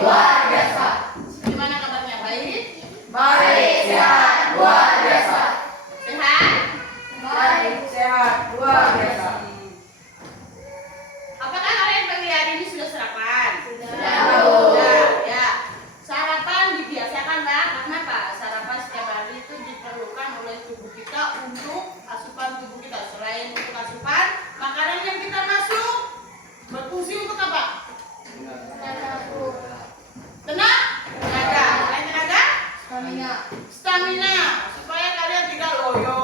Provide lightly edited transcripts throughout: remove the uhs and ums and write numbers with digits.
luar biasa. Gimana kabarnya? Baik? Baik, sehat, luar biasa. Sehat? Baik, sehat, luar biasa. Apakah kalian pagi hari ini sudah sarapan? Sudah. Sudah, ya. Sarapan dibiasakanlah, karena apa? Sarapan setiap hari itu diperlukan oleh tubuh kita untuk asupan tubuh kita. Selain untuk asupan, makanan yang kita masuk berfungsi untuk apa? Tenaga. Selain tenaga? Stamina. Supaya kalian tidak loyo,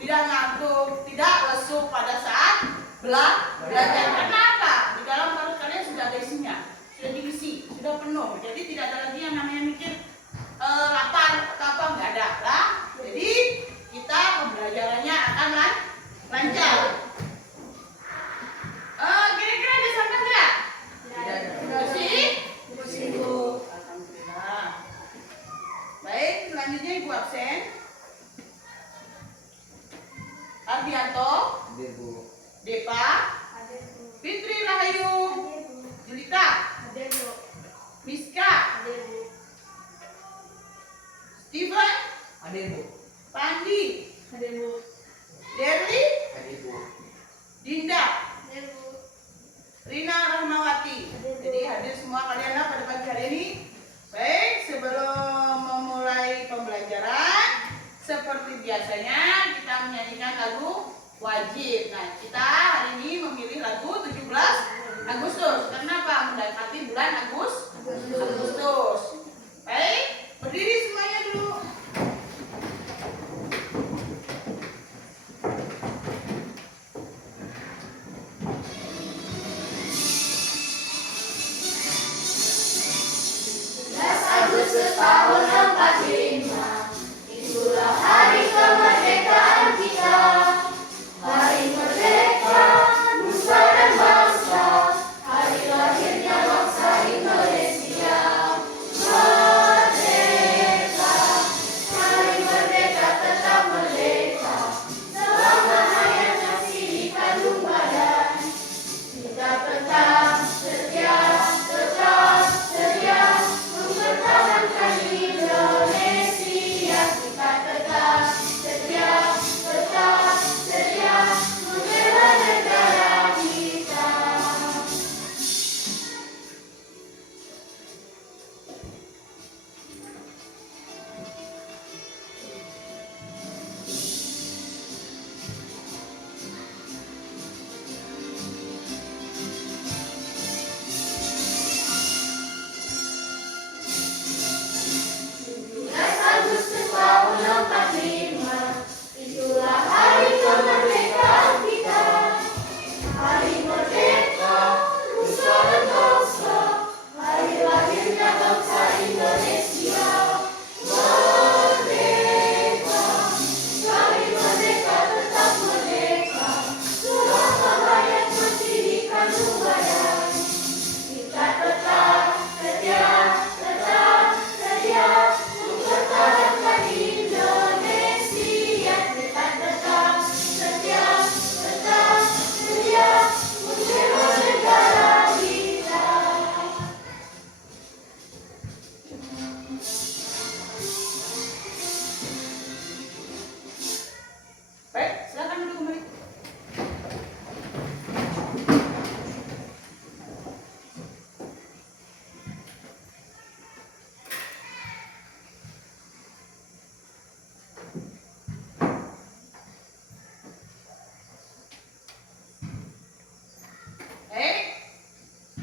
tidak ngantuk, tidak lesu pada saat belajar. Kenapa? Di dalam perut kalian sudah ada isinya, sudah diisi, sudah penuh. Jadi tidak ada lagi yang namanya mikir lapar atau apa, nggak ada lah. Jadi kita pembelajarannya akan lancar. Kira-kira ada sampah nggak? Bersih? Bersih Bu. Alhamdulillah. Baik, selanjutnya Ibu absen. Ardianto, Depa, Fitri Rahayu, Julita, Miska, Steven, Pandi, Derli, Dinda, Rina Rahmawati. Jadi hadir semua kalian lah pada pagi hari ini. Baik, sebelum memulai pembelajaran, seperti biasanya kita menyanyikan lagu wajib. Nah, kita hari ini memilih lagu 17 Agustus. Kenapa? Mendekati bulan Agustus. Baik, berdiri semuanya dulu. Agustus tahun 45, itulah hari kemerdekaan kita. Hari merdeka, nusa dan bangsa, hari lahirnya bangsa Indonesia. Merdeka, hari merdeka tetap merdeka, selama hayat masih di kandung badan. Kita tetap setia, mempertahankan Indonesia. Kita tetap setia, membela negara kita. Agustus tahun 45, itulah hari kemerdekaan kita. Hari merdeka, nusa dan bangsa, hari lahirnya bangsa Indonesia. Merdeka, hari merdeka tetap merdeka, selama hayat masih di kandung badan. Kita tetap setia, mempertahankan Indonesia. Kita tetap setia, membela negara kita. Baik, silakan duduk kembali. Baik,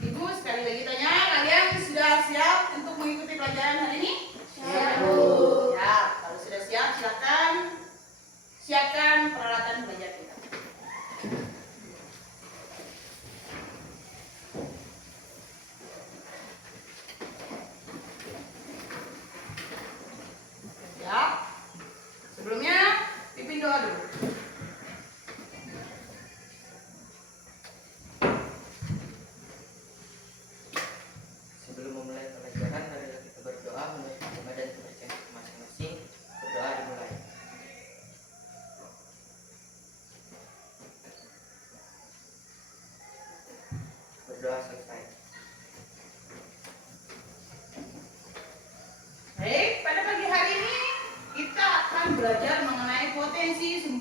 Ibu sekali lagi tanya, kalian sudah siap untuk mengikuti pelajaran hari ini? Siap, Bu. Siap. Kalau sudah siap, silakan siapkan peralatan belajar kita. Siap. Sebelumnya, pimpin doa dulu. Sebelum memulai pelajaran, marilah kita berdoa menurut agama dan kepercayaan masing-masing. Berdoa dimulai.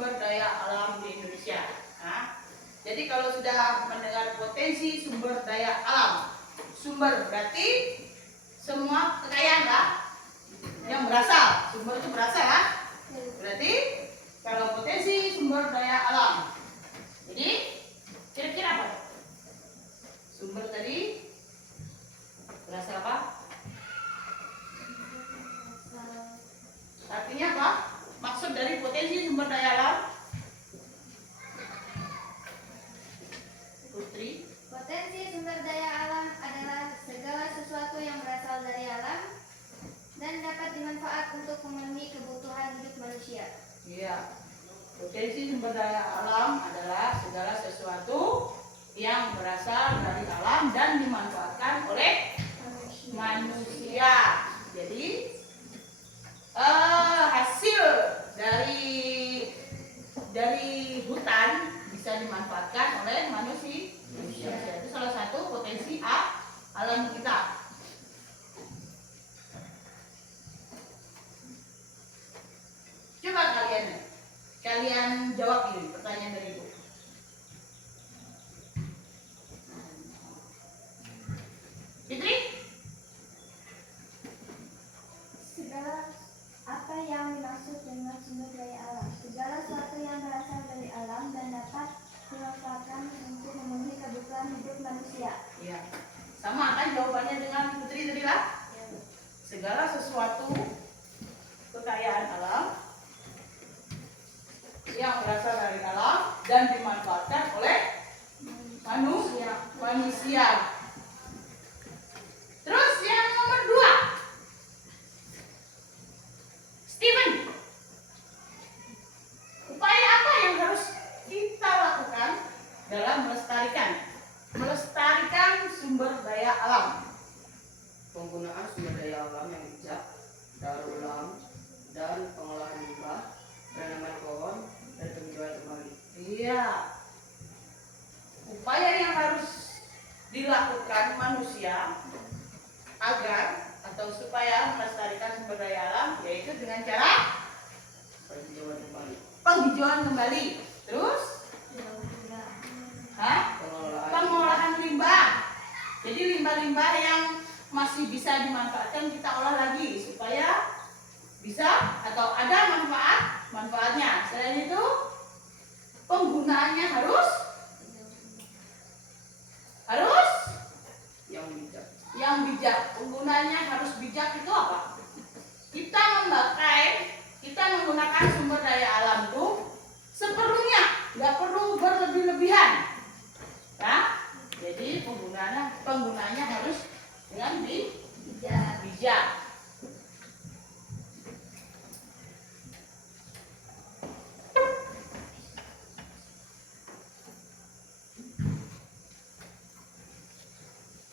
sumber daya alam di Indonesia. Nah, jadi kalau sudah mendengar potensi sumber daya alam, sumber berarti semua kekayaan lah yang berasal. Sumber itu berasal lah. Berarti kalau potensi sumber daya alam. Jadi kira-kira apa? Sumber tadi berasal apa? Artinya apa? Maksud dari potensi sumber daya alam? Putri. Potensi sumber daya alam adalah segala sesuatu yang berasal dari alam dan dapat dimanfaat untuk memenuhi kebutuhan hidup manusia. Iya. Potensi sumber daya alam adalah segala sesuatu yang berasal dari alam dan dimanfaatkan oleh manusia. Jadi hasil dari hutan bisa dimanfaatkan oleh manusia. Itu salah satu potensi alam kita. Coba kalian jawab ini pertanyaan dari Ibu. Fitri? Segala apa yang dimaksud dengan sumber daya alam? Segala sesuatu yang berasal dari alam dan dapat dimanfaatkan untuk memenuhi kebutuhan hidup manusia. Iya. Sama kan jawabannya dengan Putri tadi lah? Segala sesuatu kekayaan alam yang berasal dari alam dan dimanfaatkan oleh manusia. Terus yang nomor 2, Steven, upaya apa yang harus kita lakukan dalam melestarikan sumber daya alam? Penggunaan sumber daya alam yang bijak, daur ulang, dan pengolahan limbah, penanaman pohon, dan penghijauan kembali. Iya. Upaya yang harus dilakukan manusia agar atau supaya melestarikan sumber daya alam yaitu dengan cara Penghijauan kembali. penghijauan kembali. Terus pengolahan limbah. Jadi limbah-limbah yang masih bisa dimanfaatkan kita olah lagi supaya bisa atau ada manfaatnya. Selain itu penggunaannya harus yang bijak. Penggunaannya harus bijak itu apa? Kita menggunakan sumber daya alam itu seperlunya, nggak perlu berlebih-lebihan. Ya? Jadi penggunaannya harus dengan bijak.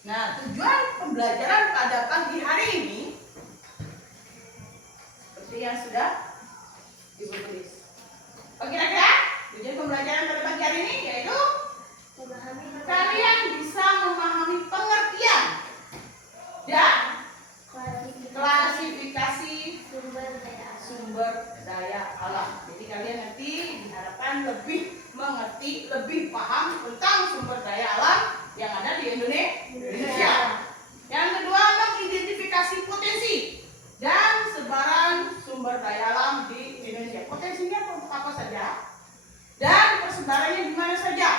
Nah, tujuan pembelajaran pada pagi hari ini seperti yang sudah Ibu tulis. Kira-kira tujuan pembelajaran pada pagi hari ini yaitu kalian bisa memahami pengertian dan klasifikasi sumber daya alam. Jadi kalian nanti diharapkan lebih mengerti, lebih paham tentang sumber daya alam yang ada di Indonesia. Yang kedua, mengidentifikasi potensi dan sebaran sumber daya alam di Indonesia. Potensinya untuk apa saja dan persebarannya di mana saja.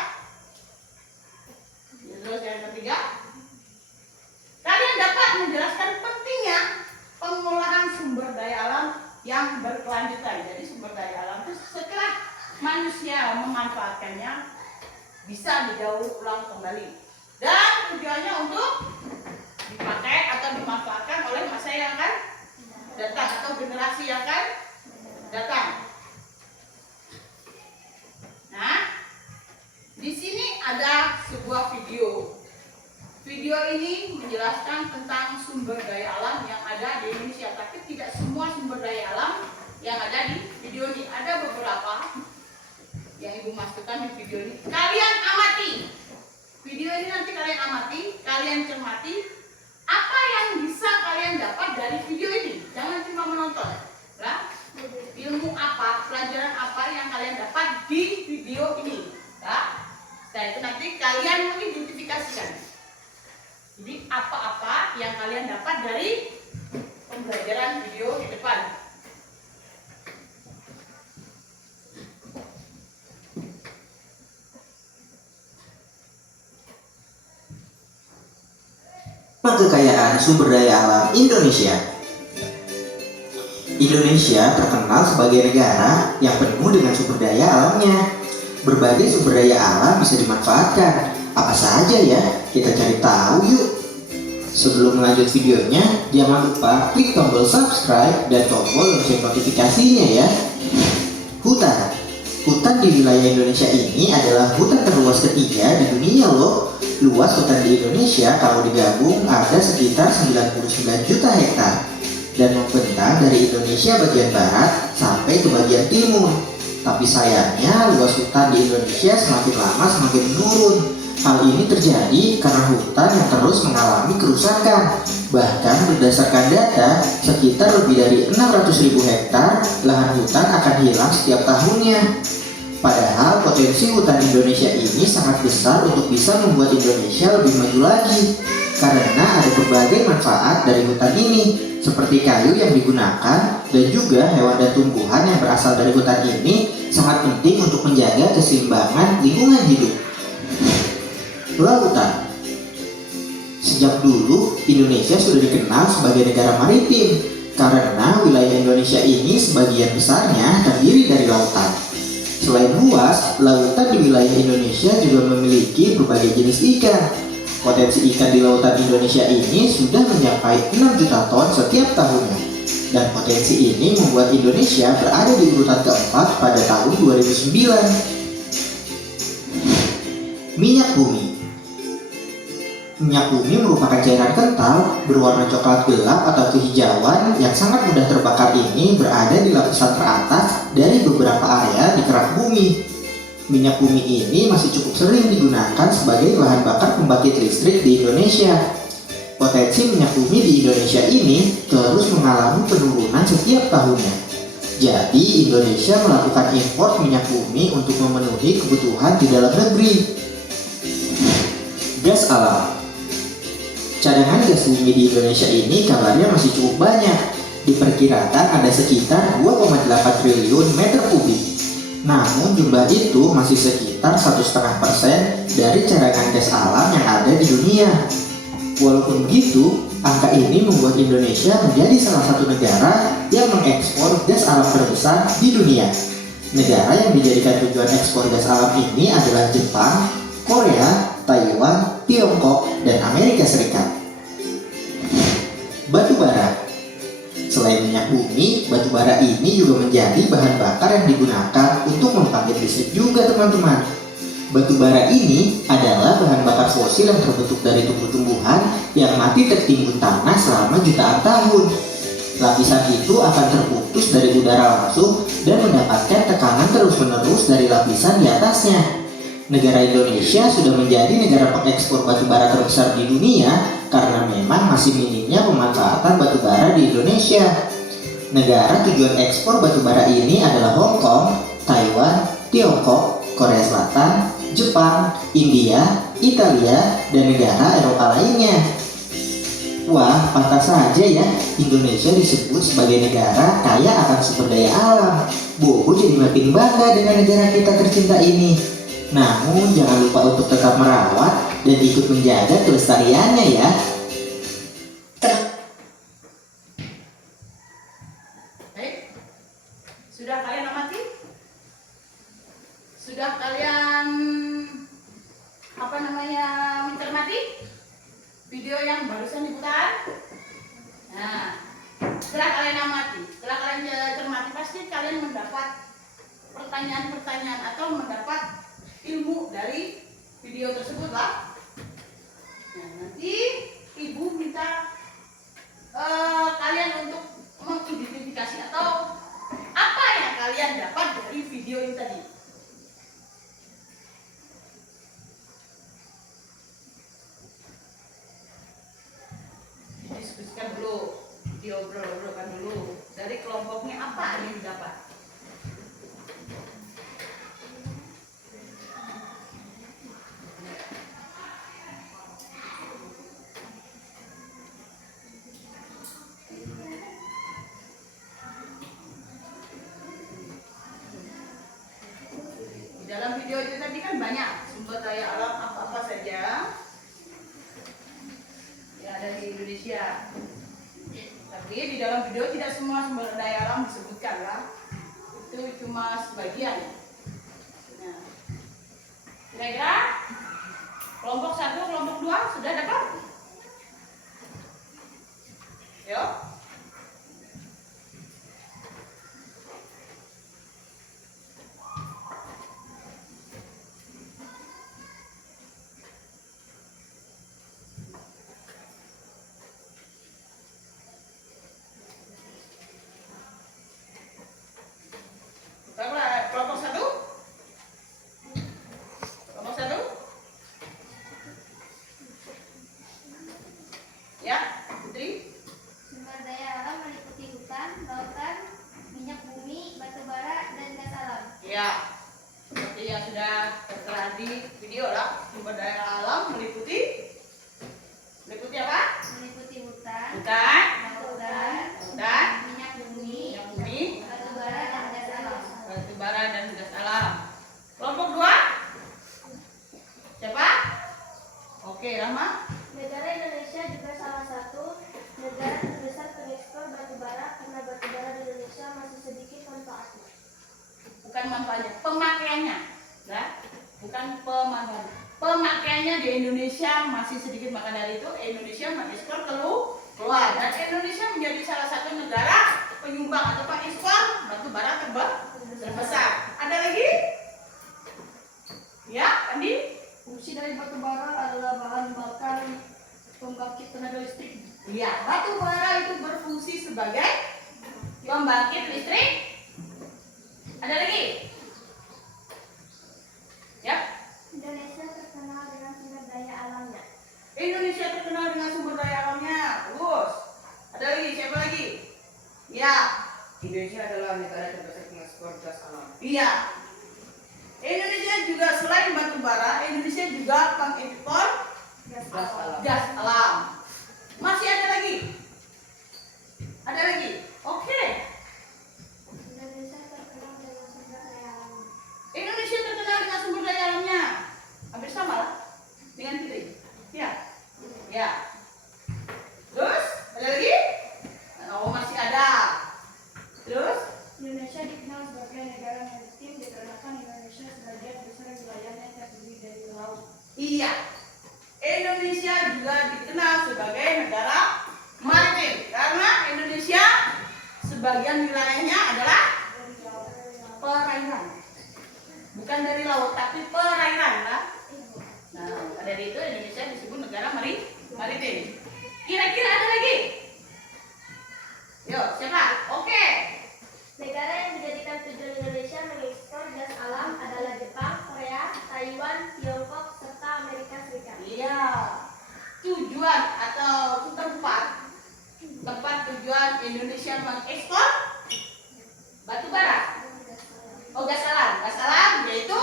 Terus yang ketiga, kalian dapat menjelaskan pentingnya pengolahan sumber daya alam yang berkelanjutan. Jadi sumber daya alam itu setelah manusia memanfaatkannya bisa didaur ulang kembali. Dan tujuannya untuk dipakai atau dimanfaatkan oleh masa yang akan datang atau generasi yang akan datang. Nah, di sini ada sebuah video. Video ini menjelaskan tentang sumber daya alam yang ada di Indonesia, tapi tidak semua sumber daya alam yang ada di video ini. Ada beberapa yang Ibu masukkan di video ini. Kalian amati. Video ini nanti kalian amati, kalian cermati apa yang bisa kalian dapat dari video ini. Jangan cuma menonton. Nah, ilmu apa, pelajaran apa yang kalian dapat Setelah itu nanti kalian mengidentifikasikan. Jadi apa-apa yang kalian dapat dari pembelajaran video di depan. Kekayaan sumber daya alam Indonesia. Indonesia terkenal sebagai negara yang penuh dengan sumber daya alamnya. Berbagai sumber daya alam bisa dimanfaatkan. Apa saja ya? Kita cari tahu yuk. Sebelum melanjut videonya, jangan lupa klik tombol subscribe dan tombol lonceng notifikasinya ya. Hutan. Hutan di wilayah Indonesia ini adalah hutan terluas ketiga di dunia loh. Luas hutan di Indonesia kalau digabung ada sekitar 99 juta hektar dan membentang dari Indonesia bagian barat sampai ke bagian timur. Tapi sayangnya luas hutan di Indonesia semakin lama semakin menurun. Hal ini terjadi karena hutan yang terus mengalami kerusakan. Bahkan berdasarkan data, sekitar lebih dari 600.000 hektar lahan hutan akan hilang setiap tahunnya. Padahal potensi hutan Indonesia ini sangat besar untuk bisa membuat Indonesia lebih maju lagi. Karena ada berbagai manfaat dari hutan ini, seperti kayu yang digunakan dan juga hewan dan tumbuhan yang berasal dari hutan ini sangat penting untuk menjaga keseimbangan lingkungan hidup. Lautan. Sejak dulu, Indonesia sudah dikenal sebagai negara maritim karena wilayah Indonesia ini sebagian besarnya terdiri dari lautan. Selain luas, lautan di wilayah Indonesia juga memiliki berbagai jenis ikan. Potensi ikan di lautan Indonesia ini sudah mencapai 6 juta ton setiap tahunnya. Dan potensi ini membuat Indonesia berada di urutan keempat pada tahun 2009. Minyak bumi. Minyak bumi merupakan cairan kental berwarna coklat gelap atau kehijauan yang sangat mudah terbakar ini berada di lapisan teratas dari beberapa area di kerak bumi. Minyak bumi ini masih cukup sering digunakan sebagai bahan bakar pembangkit listrik di Indonesia. Potensi minyak bumi di Indonesia ini terus mengalami penurunan setiap tahunnya. Jadi Indonesia melakukan impor minyak bumi untuk memenuhi kebutuhan di dalam negeri. Gas alam. Cadangan gas bumi di Indonesia ini kabarnya masih cukup banyak. Diperkirakan ada sekitar 2,8 triliun meter kubik. Namun jumlah itu masih sekitar 1,5% dari cadangan gas alam yang ada di dunia. Walaupun begitu, angka ini membuat Indonesia menjadi salah satu negara yang mengekspor gas alam terbesar di dunia. Negara yang dijadikan tujuan ekspor gas alam ini adalah Jepang, Korea, Taiwan, Tiongkok, dan Amerika Serikat. Batu bara. Selain minyak bumi, batu bara ini juga menjadi bahan bakar yang digunakan untuk membangkit listrik juga teman-teman. Batu bara ini adalah bahan bakar fosil yang terbentuk dari tumbuh-tumbuhan yang mati tertimbun tanah selama jutaan tahun. Lapisan itu akan terputus dari udara langsung dan mendapatkan tekanan terus-menerus dari lapisan di atasnya. Negara Indonesia sudah menjadi negara pengekspor batu bara terbesar di dunia karena memang masih minimnya pemanfaatan batu bara di Indonesia. Negara tujuan ekspor batu bara ini adalah Hong Kong, Taiwan, Tiongkok, Korea Selatan, Jepang, India, Italia, dan negara Eropa lainnya. Wah, pantas saja ya Indonesia disebut sebagai negara kaya akan sumber daya alam. Bobo jadi makin bangga dengan negara kita tercinta ini. Namun jangan lupa untuk tetap merawat dan ikut menjaga kelestariannya ya. Baik, sudah kalian amati? Sudah kalian mencermati video yang barusan diputar? Nah, setelah kalian amati, setelah kalian cermati, pasti kalian mendapat pertanyaan-pertanyaan atau mendapat ilmu dari video tersebut lah. Nah, nanti ibu minta kalian untuk mengidentifikasi atau apa yang kalian dapat dari video ini tadi. Diskusikan dulu, diobrol-obrolkan dulu dari kelompoknya apa yang didapat. di Indonesia. Tapi di dalam video tidak semua sumber daya alam disebutkan lah. Itu cuma sebagian. Nah, kira-kira kelompok 1, kelompok 2 sudah dapat? Yuk. Kelompok 1? Kelompok 1? Ya, Putri? Sumber daya alam meliputi hutan, lautan, minyak bumi, batu bara, dan gas alam. Ya, seperti yang sudah tertera di video lah, sumber daya alam meliputi apa? Meliputi hutan, Hutan, lautan, minyak bumi, bumi, batu bara, dan gas alam. batu bara dan gas alam. Kelompok 2? Siapa? Oke, Rama. Negara Indonesia juga salah satu negara terbesar pengekspor batu bara karena batu bara di Indonesia masih sedikit manfaatnya. Bukan manfaatnya, pemakaiannya, ya? Bukan pemanfaatnya. Pemakaiannya di Indonesia masih sedikit, maka dari itu Indonesia mengekspor keluar, dan Indonesia menjadi salah satu negara penyumbang atau pengekspor batu bara terbesar. Ada lagi? Ya, Andi? Fungsi dari batu bara adalah bahan bakar pembangkit tenaga listrik. Iya, batu bara itu berfungsi sebagai pembangkit listrik. Ada lagi? Ya. Indonesia terkenal dengan sumber daya alamnya. Indonesia terkenal dengan sumber daya alamnya. Bagus. Ada lagi? Siapa lagi? Ya. Indonesia adalah negara terbesar pengekspor gas alam. Iya. Indonesia juga selain batu bara, Indonesia juga pengekspor Gas alam. gas alam. Masih ada lagi? Ada lagi? Oke. Indonesia terkenal dengan sumber daya alamnya. Indonesia terkenal dengan sumber daya alamnya. Hampir sama lah dengan Fitri. Ya. Ya. Terus ada lagi? Oh, masih ada. Terus? Indonesia dikenal sebagai negara maritim dikarenakan Indonesia sebagian besar wilayahnya terdiri dari laut. Iya. Indonesia juga dikenal sebagai negara maritim karena Indonesia sebagian wilayahnya adalah perairan. Bukan dari laut tapi perairan lah. Nah, dari itu Indonesia disebut negara maritim. Kira-kira ada lagi? Yuk, siapa? Oke. Negara yang dijadikan tujuan Indonesia mengekspor gas alam adalah Jepang, Korea, Taiwan, Tiongkok, serta Amerika Serikat. Iya. Tujuan atau tempat tujuan Indonesia mengekspor batu bara. Oh, gas alam yaitu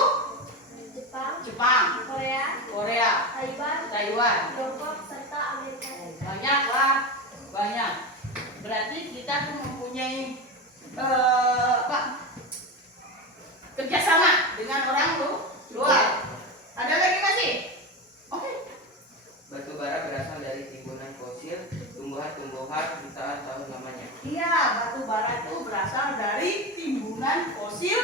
Jepang, Korea, Taiwan. Tiongkok, serta Amerika Serikat. Banyak lah, banyak. Berarti kita tuh mempunyai kerjasama dengan orang luar. Ada lagi masih? Oke. Batu bara berasal dari timbunan fosil, tumbuhan-tumbuhan jutaan tahun lamanya. Iya, batu bara itu berasal dari timbunan fosil,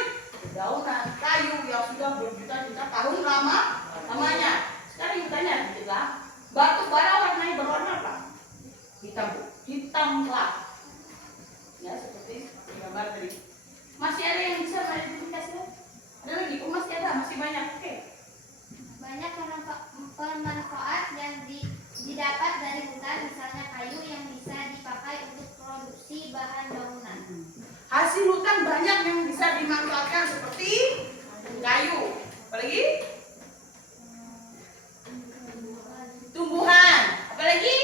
dedaunan, kayu yang sudah berjuta-juta tahun lamanya. Sekarang ibu tanya, batu bara warnanya berwarna apa? Hitam, Bu. Hitam gelap. Ya, seperti gambar tadi. Masih ada yang bisa mengidentifikasi? Ada lagi? Oh, masih ada, masih banyak. Oke. Banyak pemanfaat yang didapat dari hutan, misalnya kayu yang bisa dipakai untuk produksi bahan bangunan. Hasil hutan banyak yang bisa dimanfaatkan seperti kayu. Apalagi? Tumbuhan. Apalagi?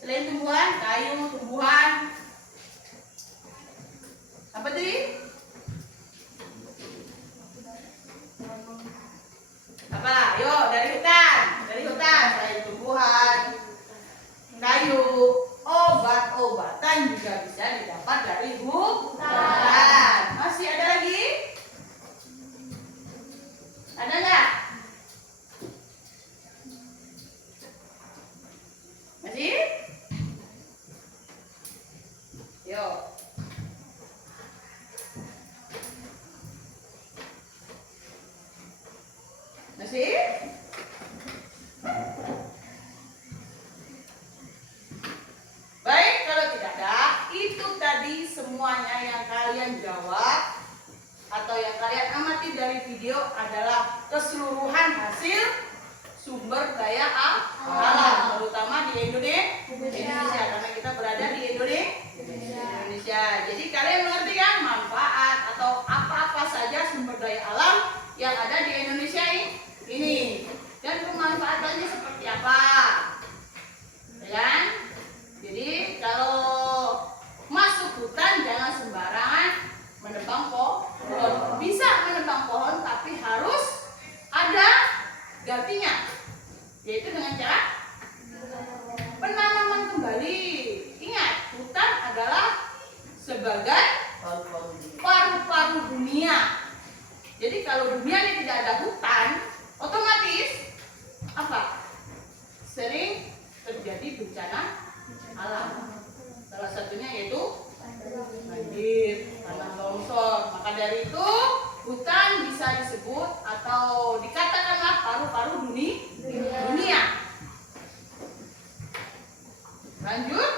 Selain tumbuhan, kayu, tumbuhan. Apa tadi? Apa? Yuk, dari hutan. Selain tumbuhan, kayu, obat-obatan juga bisa didapat dari hutan. Masih ada lagi? kalian jawab atau yang kalian amati dari video adalah keseluruhan hasil sumber daya alam, terutama di Indonesia, karena kita berada di Indonesia. Jadi kalian mengerti kan manfaat atau apa-apa saja sumber daya alam yang ada di Indonesia ini dan pemanfaatannya seperti apa, ya kan? Jadi kalau masuk hutan jangan sembarangan menebang pohon. Bisa menebang pohon tapi harus ada gantinya, yaitu dengan cara penanaman kembali. Ingat, hutan adalah sebagai paru-paru dunia. Jadi kalau dunia ini tidak ada hutan, otomatis apa? Sering terjadi bencana alam. Salah satunya yaitu banjir, tanah longsor. Maka dari itu hutan bisa disebut atau dikatakanlah paru-paru dunia. Lanjut,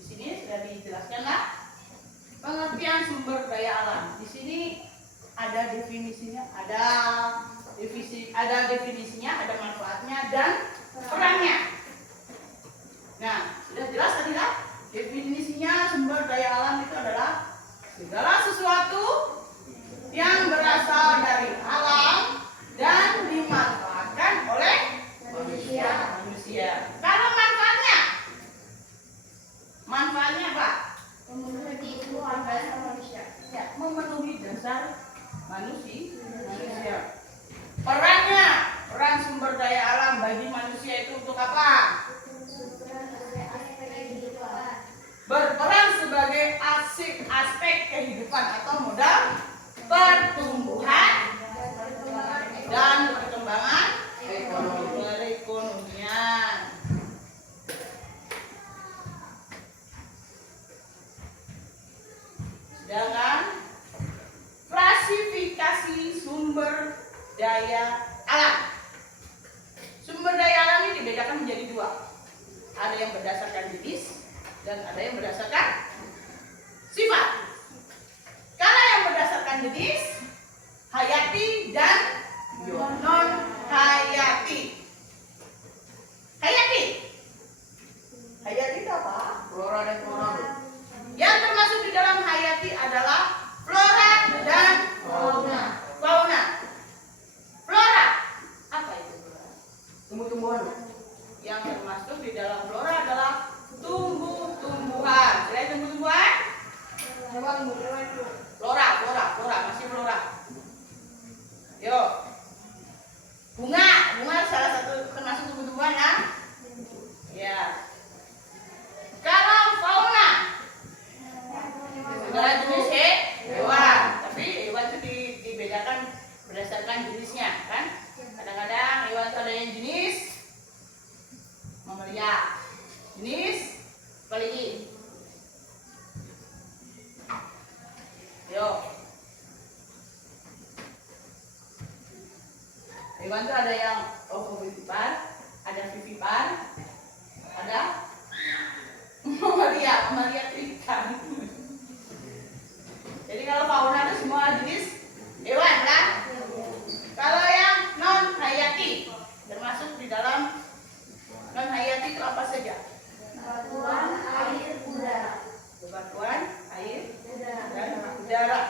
di sini sudah dijelaskan lah pengertian sumber daya alam. Di sini ada definisinya, ada definisinya, ada manfaatnya dan perannya. Nah, sudah jelas tadi lah. Definisinya sumber daya alam itu adalah segala sesuatu yang berasal dari alam dan dimanfaatkan oleh manusia. Kalau manfaatnya apa? Ya, memenuhi dasar manusia. Peran sumber daya alam bagi manusia itu untuk apa? Berperan sebagai aspek kehidupan atau modal pertumbuhan dan perkembangan perekonomian. Sedangkan klasifikasi sumber daya alam. Sumber daya alam ini dibedakan menjadi dua. Ada yang berdasarkan jenis dan ada yang berdasarkan sifat. Kalau yang berdasarkan jenis, hayati dan non hayati. Hayati itu apa? Flora dan fauna. Yang termasuk di dalam hayati adalah flora dan fauna. Flora, apa itu flora? Tumbuh-tumbuhan. Yang termasuk di dalam flora adalah tumbuh-tumbuhan. Selain tumbuh-tumbuhan, flora, masih flora. Yuk, bunga salah satu termasuk tumbuh-tumbuhan ya. Ya. Kalau fauna, segala jenis hewan, tapi hewan itu dibedakan berdasarkan jenisnya, kan? Kadang-kadang hewan itu ada yang jenis mamalia, jenis apalagi. Yuk. Hewan itu ada yang ovovivipar, ada vivipar, ada mamalia ikan. Jadi kalau fauna itu semua jenis hewan kan? Kalau yang non hayati termasuk di dalam non hayati itu apa saja? Bebatuan, air, udara. Bebatuan, air, dan udara.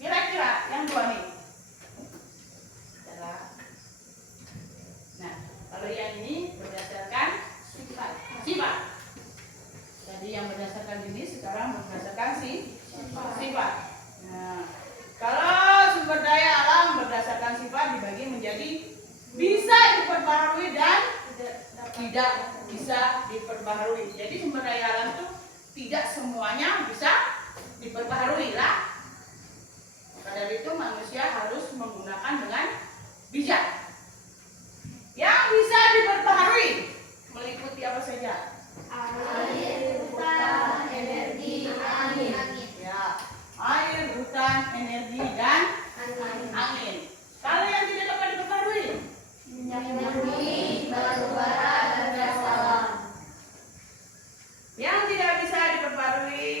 Kira-kira yang dua nih. Udara. Nah, kalau yang ini berdasarkan sifat. Jadi yang berdasarkan jenis sekarang berdasarkan sifat. Nah, kalau sumber daya alam berdasarkan sifat dibagi menjadi bisa diperbaharui dan tidak bisa diperbaharui. Jadi sumber daya alam itu tidak semuanya bisa diperbaharui lah. Maka dari itu manusia harus menggunakan dengan bijak. Yang bisa diperbaharui meliputi apa saja? Air, hutan, energi, angin. Ya, air, hutan, energi, dan angin. Kalau yang tidak dapat diperbaharui, Minyak bumi, batu bara, dan gas alam. yang tidak bisa diperbarui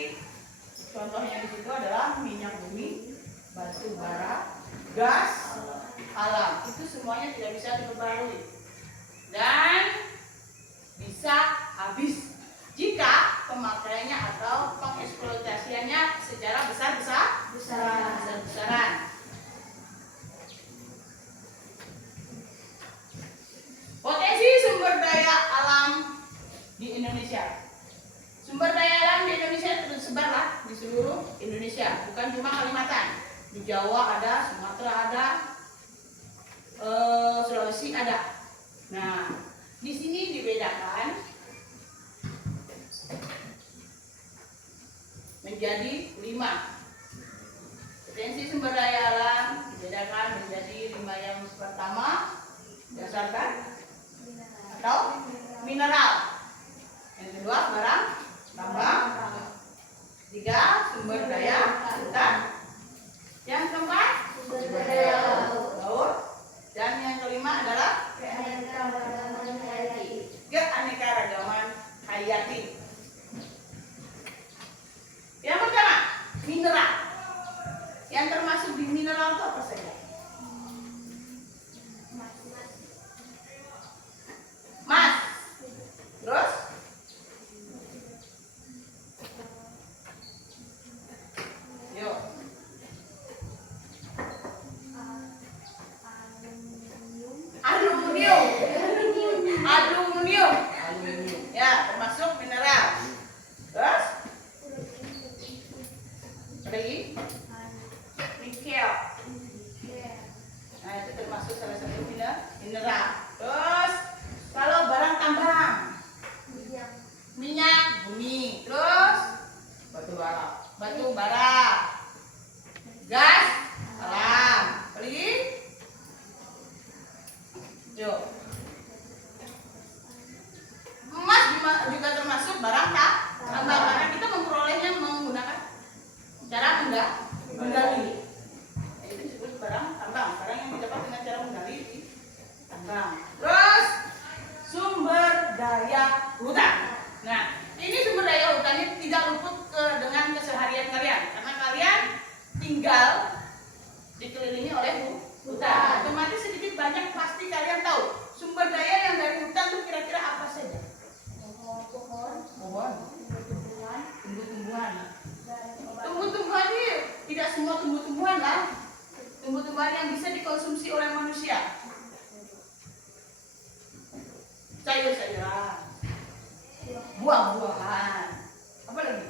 Indonesia. Sumber daya alam di Indonesia tersebar lah di seluruh Indonesia, bukan cuma Kalimantan. Di Jawa ada, Sumatera ada, Sulawesi ada. Nah, di sini dibedakan menjadi 5. Potensi sumber daya alam dibedakan menjadi 5. Yang pertama berdasarkan atau mineral. Yang kedua barang tambang. 3 sumber daya hutan. Yang keempat Sumber daya laut. Dan yang kelima adalah keanekaragaman hayati. Yang pertama mineral. Yang termasuk di mineral itu apa saja? Mas. Terus? Yuk. Aluminium. Aluminium. Ya, termasuk mineral. Terus? Apa lagi? Nikel. Nah, itu termasuk salah satu mineral. Terus, kalau barang tambang, minyak bumi. Terus, Batu bara. batu bara, gas alam. Apa lagi? Yuk. Emas juga termasuk barang tambang karena kita memperolehnya menggunakan cara menggali. Itu disebut barang tambang. Barang yang didapat dengan cara menggali di tambang. Terus sumber daya hutan. Nah, ini sumber daya hutan ini tidak luput dengan keseharian kalian karena kalian tinggal dikelilingi oleh hutan. Otomatis sedikit banyak pasti kalian tahu sumber daya yang dari hutan itu kira-kira apa saja? Pohon, tumbuh-tumbuhan. Tumbuh-tumbuhan ini tidak semua tumbuh-tumbuhan lah. Tumbuh-tumbuhan yang bisa dikonsumsi oleh manusia. Sayur-sayuran, buah-buahan. Apa lagi?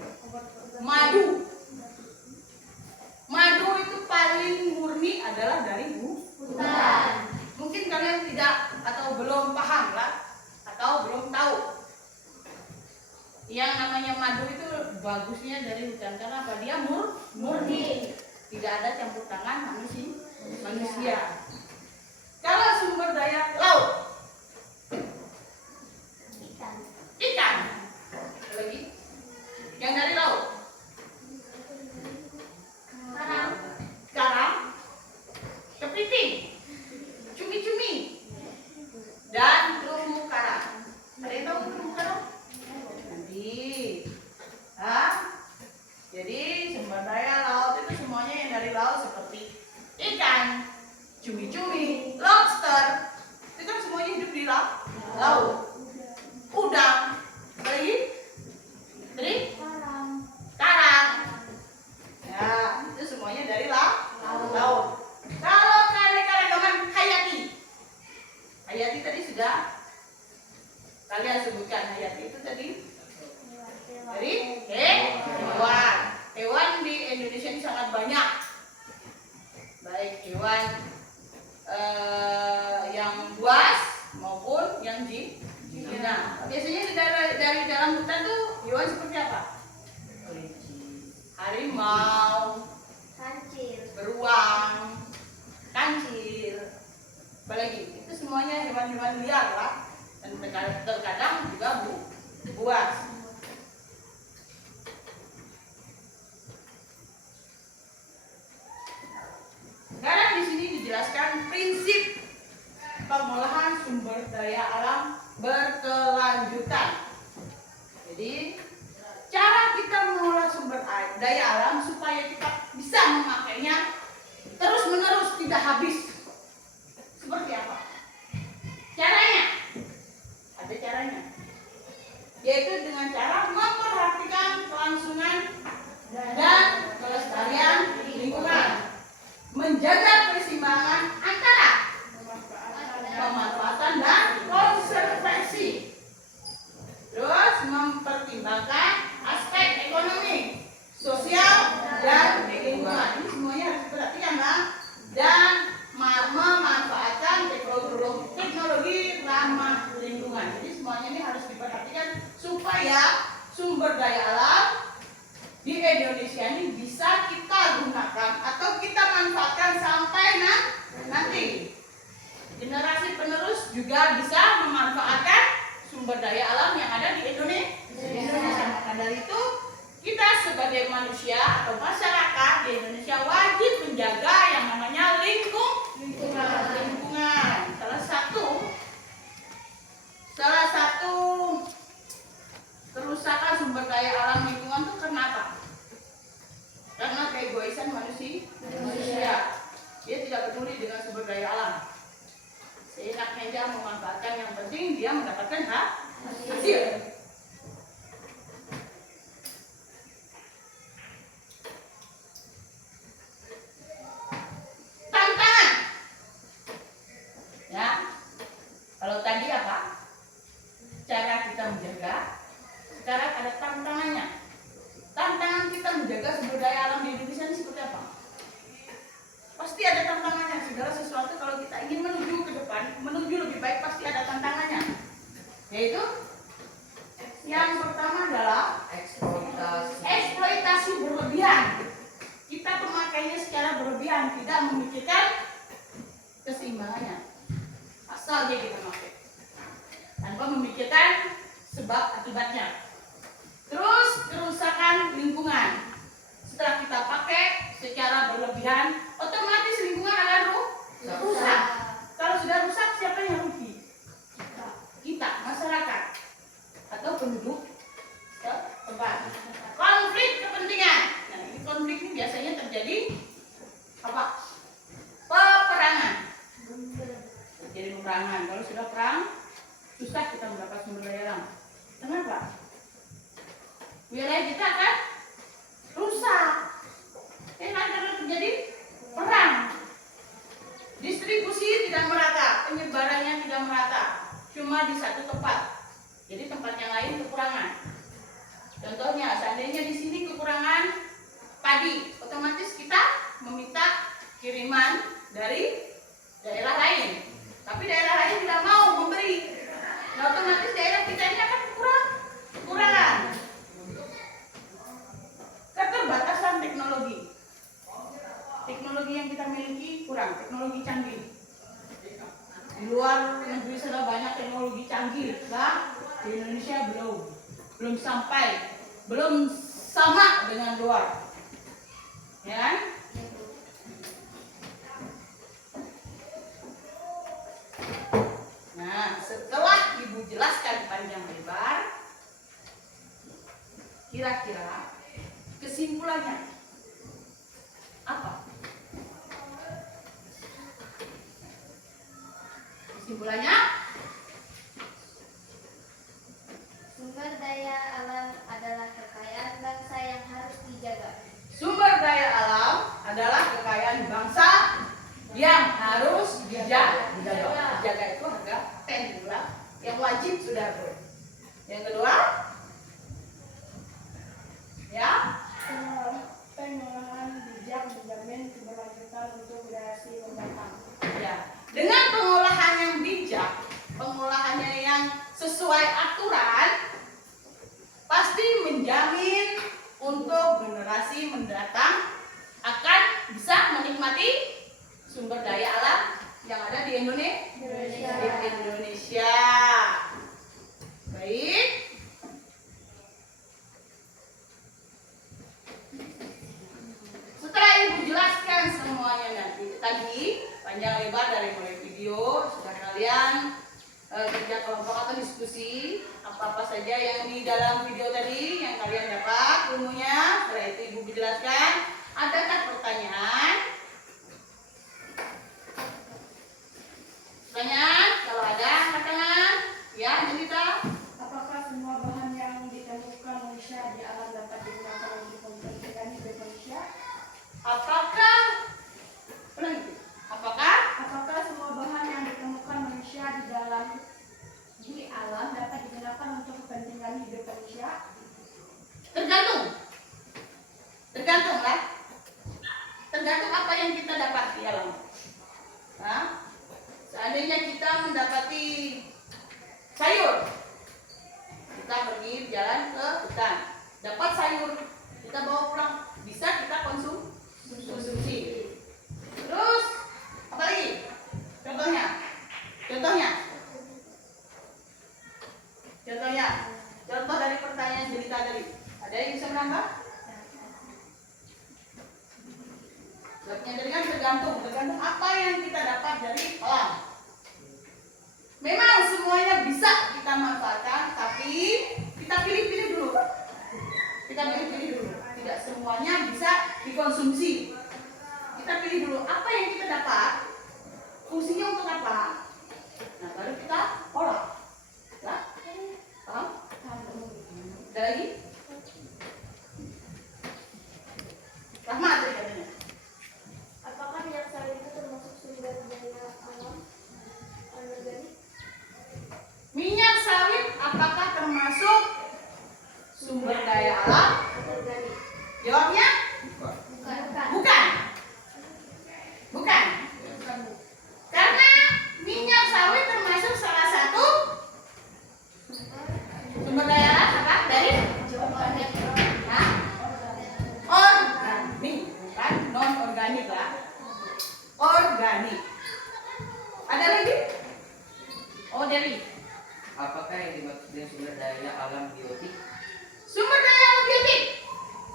Madu. Madu itu paling murni adalah dari hutan. Mungkin kalian tidak atau belum paham lah, atau belum tahu. Yang namanya madu itu bagusnya dari hutan karena apa? Dia murni, tidak ada campur tangan manusia. Kalau sumber daya laut, ikan. Apa lagi? Yang dari laut, karang, kepiting, cumi-cumi, dan terumbu karang. Ada yang tahu terumbu karang? Nanti. Jadi sumber daya laut itu semuanya yang dari laut seperti ikan, cumi-cumi, lobster. Itu kan semuanya hidup di laut. Udang, apa lagi? Dari karang. Ya, itu semuanya dari laut. Kalau keanekaragaman hayati. Hayati tadi sudah kalian sebutkan. Hayati itu tadi dari hewan. Hewan di Indonesia ini sangat banyak. Baik hewan yang buas maupun yang jinak. Biasanya dari dalam hutan tuh hewan seperti apa? Harimau, beruang, kancil, apalagi itu semuanya hewan-hewan liar lah, dan terkadang juga buas. Sekarang di sini dijelaskan prinsip pengolahan sumber daya alam berkelanjutan. Jadi cara kita mengolah sumber daya alam supaya kita bisa memakainya terus menerus tidak habis. Seperti apa? Caranya? Ada caranya. Yaitu dengan cara memperhatikan kelangsungan dan kelestarian lingkungan, menjaga keseimbangan antara pemanfaatan dan konservasi, terus sumber daya alam di Indonesia ini bisa kita gunakan atau kita manfaatkan sampai nanti. Generasi penerus juga bisa memanfaatkan sumber daya alam yang ada di Indonesia. Maka dari itu kita sebagai manusia atau masyarakat di Indonesia wajib menjaga yang namanya lingkungan. Salah satu kerusakan sumber daya alam lingkungan itu kenapa? Karena keegoisan manusia. Dia tidak peduli dengan sumber daya alam. Seenaknya dia memanfaatkan, yang penting dia mendapatkan hasil. Tantangan. Ya. Kalau tadi apa? Cara kita menjaga. Sekarang ada tantangannya. Tantangan kita menjaga sumber daya alam di Indonesia ini seperti apa? Pasti ada tantangannya. Segala sesuatu kalau kita ingin menuju ke depan, menuju lebih baik, pasti ada tantangannya. Yaitu yang pertama adalah eksploitasi berlebihan. Kita pemakainya secara berlebihan, tidak memikirkan keseimbangannya. Asal dia kita pakai tanpa memikirkan sebab akibatnya. Terus kerusakan lingkungan. Setelah kita pakai secara berlebihan, otomatis lingkungan akan rusak. Kalau sudah rusak, siapa yang rugi? Kita, masyarakat atau penduduk tempat. Konflik kepentingan. Nah, ini konflik ini biasanya terjadi apa? Peperangan. Terjadi peperangan. Kalau sudah perang, susah kita mendapat sumber daya alam. Kenapa? Wilayah kita akan rusak. Karena terjadi perang. Distribusi tidak merata, penyebarannya tidak merata, cuma di satu tempat. Jadi tempat yang lain kekurangan. Contohnya, seandainya di sini kekurangan padi, otomatis kita meminta kiriman dari daerah lain. Tapi daerah lain tidak mau memberi. Nah, otomatis daerah kita ini akan kekurangan. Keterbatasan teknologi. Teknologi yang kita miliki kurang, teknologi canggih. Di luar negeri sudah banyak teknologi canggih, nah di Indonesia belum sampai, belum sama dengan luar, ya kan? Nah, setelah Ibu jelaskan panjang lebar, kira-kira kesimpulannya apa? Kesimpulannya, Sumber daya alam adalah kekayaan bangsa yang harus dijaga. sumber daya alam adalah kekayaan bangsa yang harus dijaga. Dijaga itu harga pendula yang wajib sudah ber. Yang kedua, ya, Pengolahan bijak menjamin keberlanjutan untuk generasi mendatang. ya. Dengan pengolahan yang bijak, pengolahannya yang sesuai aturan, pasti menjamin untuk generasi mendatang akan bisa menikmati sumber daya alam yang ada di Indonesia. Baik. Setelah Ibu jelaskan semuanya tadi panjang lebar dari mulai video, sudah kalian kerja kelompok atau diskusi apa-apa saja yang di dalam video tadi yang kalian dapat ilmunya. Setelah itu Ibu jelaskan. Adakah pertanyaan? Pertanyaan? Kalau ada, angkat tangan. Contohnya, contoh dari pertanyaan Jelita tadi. Ada yang bisa menambah? Jawabnya tadi kan tergantung apa yang kita dapat dari alam. Memang semuanya bisa kita manfaatkan, tapi kita pilih-pilih dulu. Kita pilih-pilih dulu. Tidak semuanya bisa dikonsumsi. Kita pilih dulu apa yang kita dapat, fungsinya untuk apa. Nah, baru kita olah. Ya? Paham? Ada lagi? Rahmat tadi katanya. Apakah minyak sawit itu termasuk sumber daya alam anorganik? Minyak sawit apakah termasuk sumber daya alam? Anorganik. Jawabnya Bukan. bukan. Bukan. Karena minyak sawit termasuk salah satu sumber daya alam apa? Dari Hah? Organik, bukan non organik lah. Organik. Ada lagi? Oh, Dewi. Apakah yang dimaksud dengan sumber daya alam biotik? Sumber daya alam biotik.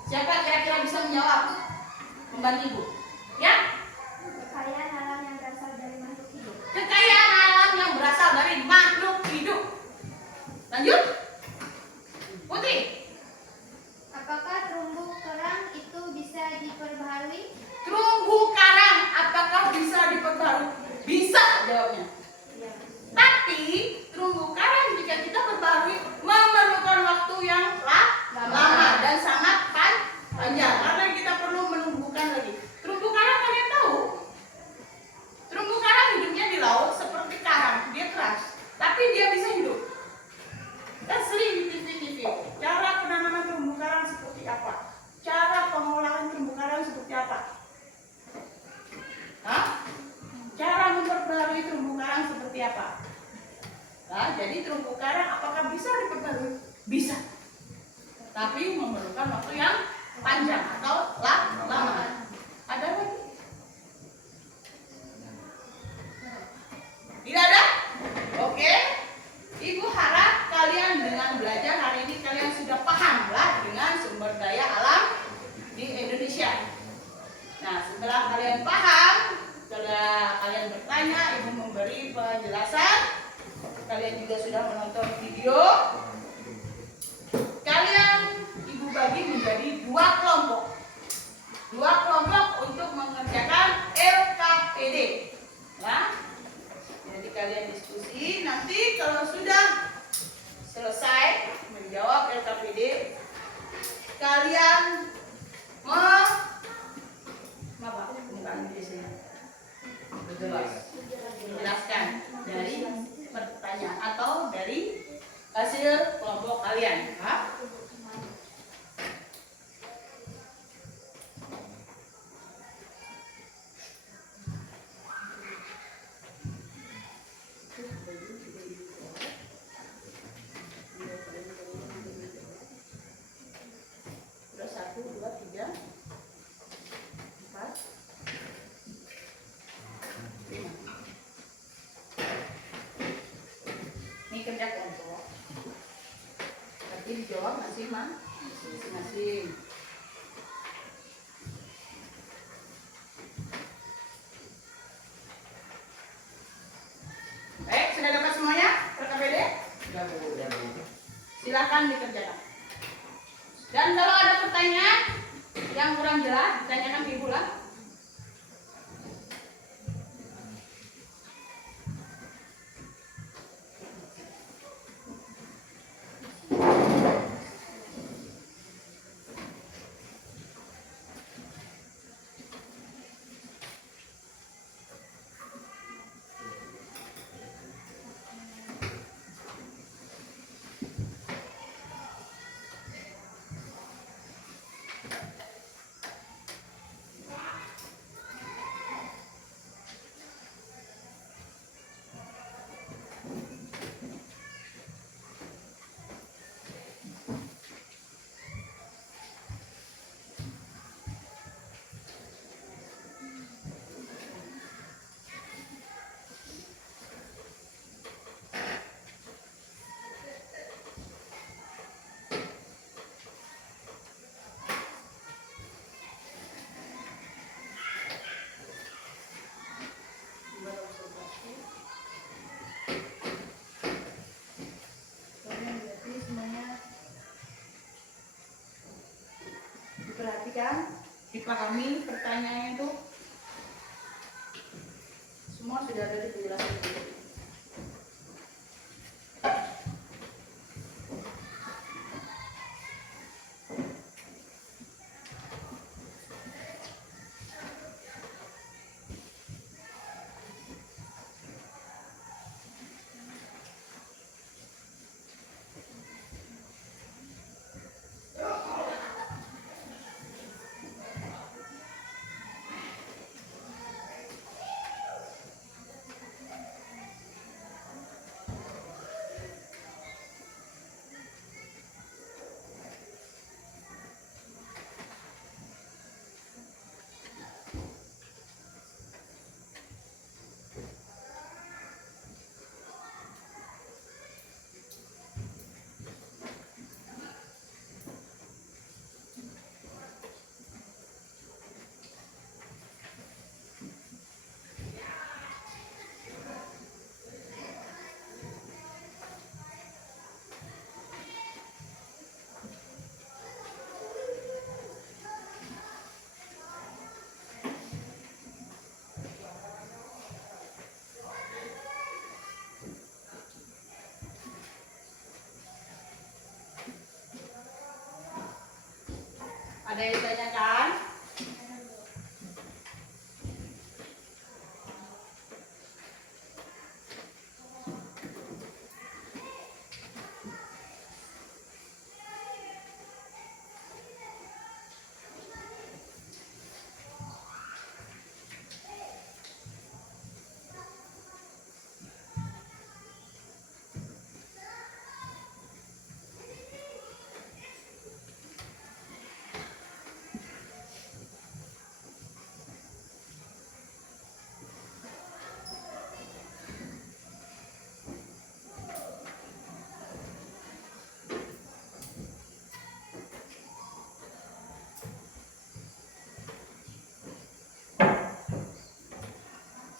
Siapa kira-kira bisa menjawab? Membantu Ibu. Ya? Kekayaan alam yang berasal dari makhluk hidup. Kekayaan alam yang berasal dari makhluk hidup. Lanjut. Putri. Apakah terumbu karang itu bisa diperbaharui? Terumbu karang apakah bisa diperbarui? Bisa jawabnya. Iya. Tapi terumbu karang jika kita perbarui memerlukan waktu yang lama dan sangat panjang karena kita perlu menumbuhkan lagi. Terumbu karang kalian tahu? Terumbu karang hidupnya di laut seperti karang, dia keras, tapi dia bisa hidup. Kan sering di TV-TV. Cara penanaman terumbu karang seperti apa? Cara pengolahan terumbu karang seperti apa? Hah? Cara memperbarui terumbu karang seperti apa? Nah, jadi terumbu karang apakah bisa diperbarui? Bisa. Tapi memerlukan waktu yang panjang atau lama. Ada lagi? Tidak ada? Oke. Ibu harap kalian dengan belajar hari ini kalian sudah paham lah dengan sumber daya alam di Indonesia. Nah, setelah kalian paham, setelah kalian bertanya, Ibu memberi penjelasan. Kalian juga sudah menonton video. Kalian Ibu bagi menjadi dua kelompok. Dua kelompok untuk mengerjakan LKPD. Ya. Jadi kalian diskusi. Nanti kalau sudah selesai menjawab LKPD, kalian menjelaskan dari pertanyaan atau dari hasil kelompok kalian. Hah? Udah 1, 2, 3, 4, 5. Ini kerja kelompok. Tapi dijawab masing-masing. Baik, sudah dapat semuanya RKPD? Silakan dikerjakan. Dan kalau ada pertanyaan yang kurang jelas, ditanyakan ke Ibu lah. dipahami pertanyaannya itu? Semua sudah ada di penjelasan itu. Ada yang ditanyakan?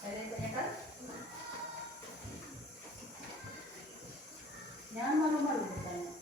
Ada yang ditanyakan? Jangan malu-malu bertanya.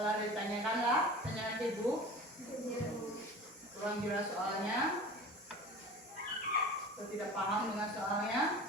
Kalau ada ditanyakan lah, tanyakan ke ibu. Kurang jelas soalnya, atau tidak paham dengan soalnya.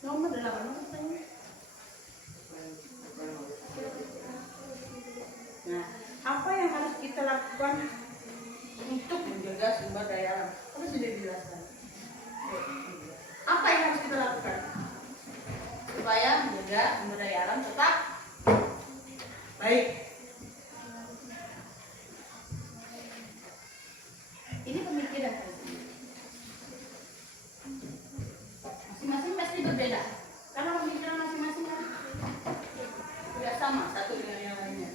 Nomor 8. Nah, apa yang harus kita lakukan untuk menjaga sumber daya alam? Apa sudah dijelaskan? Apa yang harus kita lakukan supaya menjaga sumber daya alam tetap baik? Ini pemikiran masing-masing pasti berbeda karena pemikiran masing-masing kan tidak sama satu dengan yang lainnya.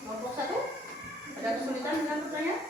Kelompok 1 ada kesulitan dengan pertanyaan?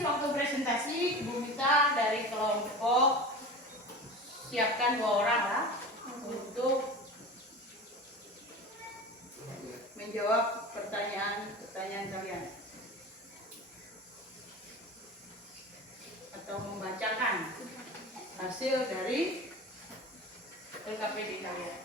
sewaktu presentasi Ibu minta dari kelompok siapkan 2 orang lah untuk menjawab pertanyaan kalian atau membacakan hasil dari LKPD kalian.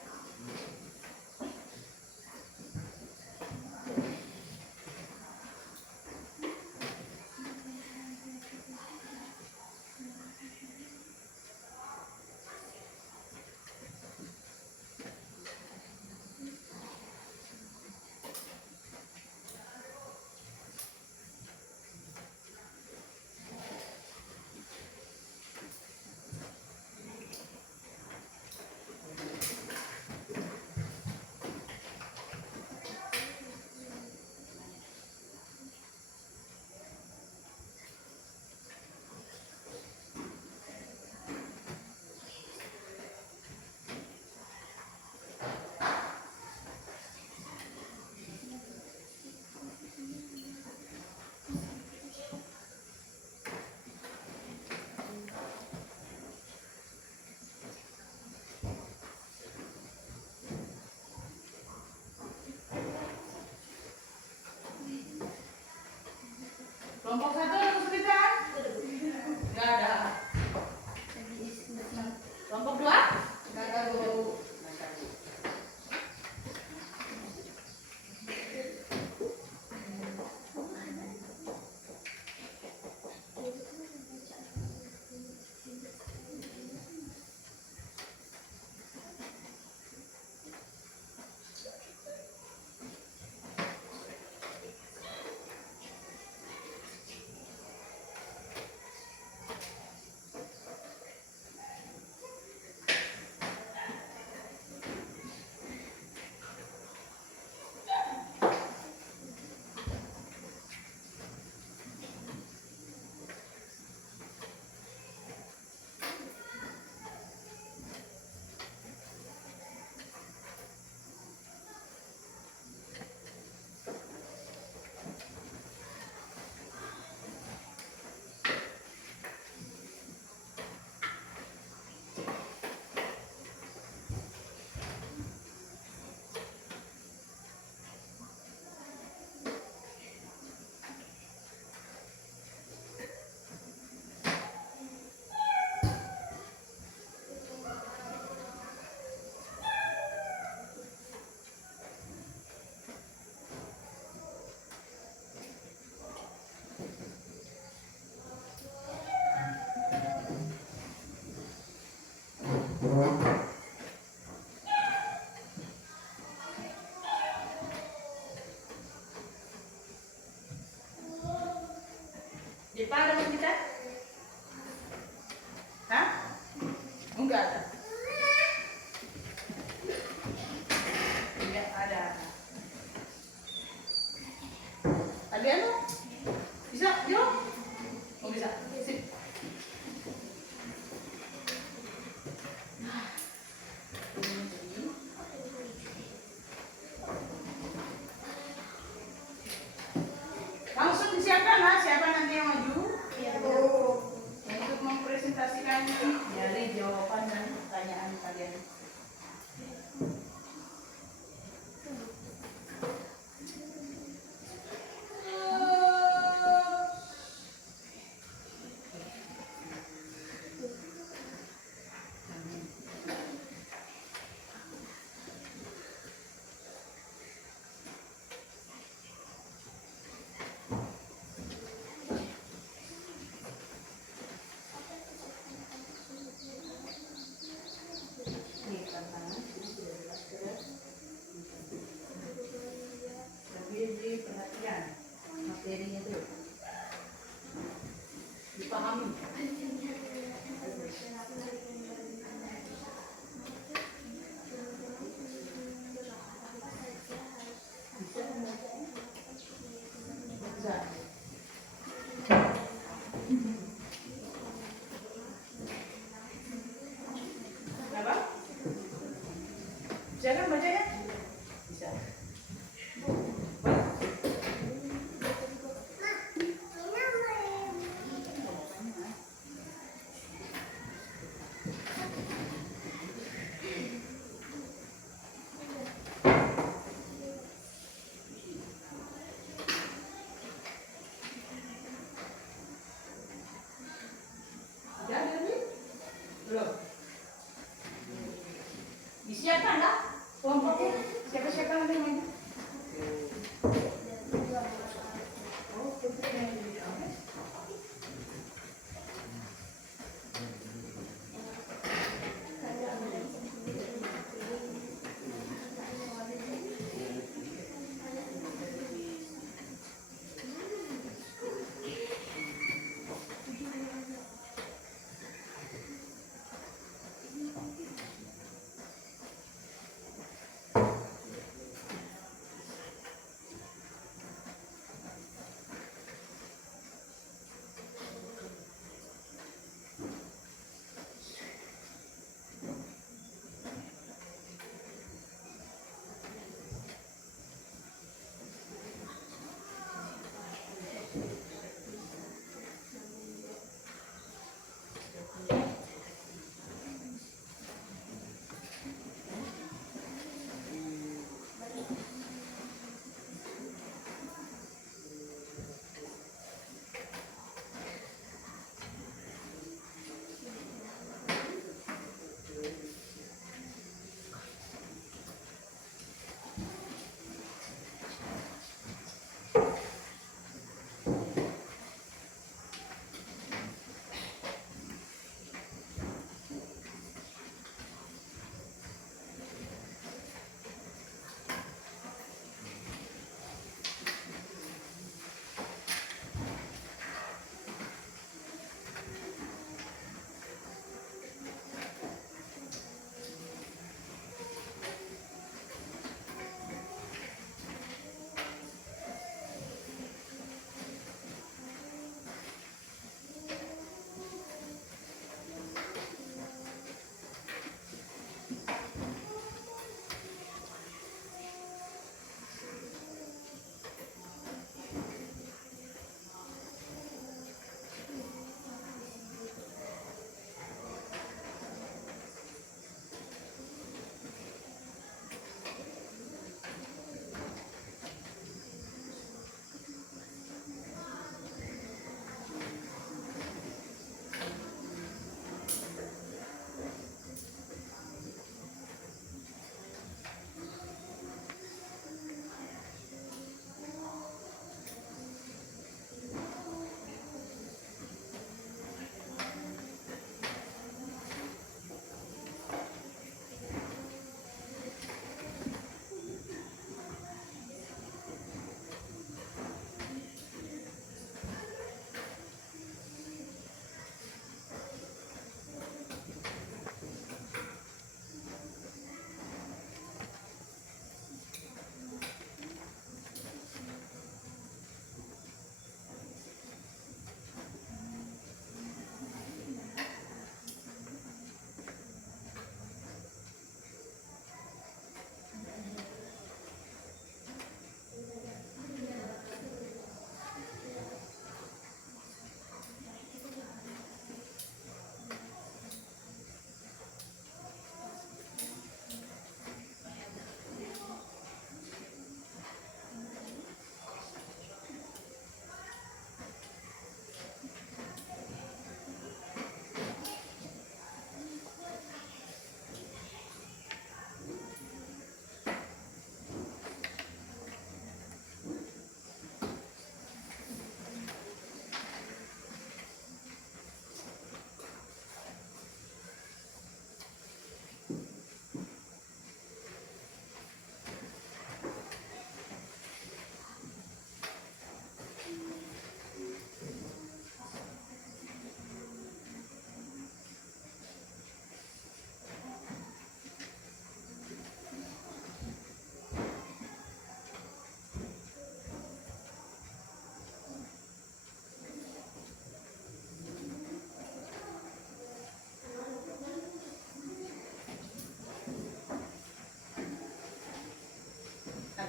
Kelompok 1 ada kesulitan? Enggak ada. Kelompok 2? Enggak ada, Bu. Dipa ada kesulitan? Hah? Enggak ada. Enggak ada. Adriano? Bisa? Yuk. Oh bisa. Sip. Langsung disiapkan lah siapa nanti yang maju. Untuk mempresentasikan dari jawaban dan pertanyaan kalian. Lebih perhatian materinya itu dipahami. Bisa. Kenapa? Bisa kan bacanya? Bisa.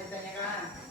ditanyakan.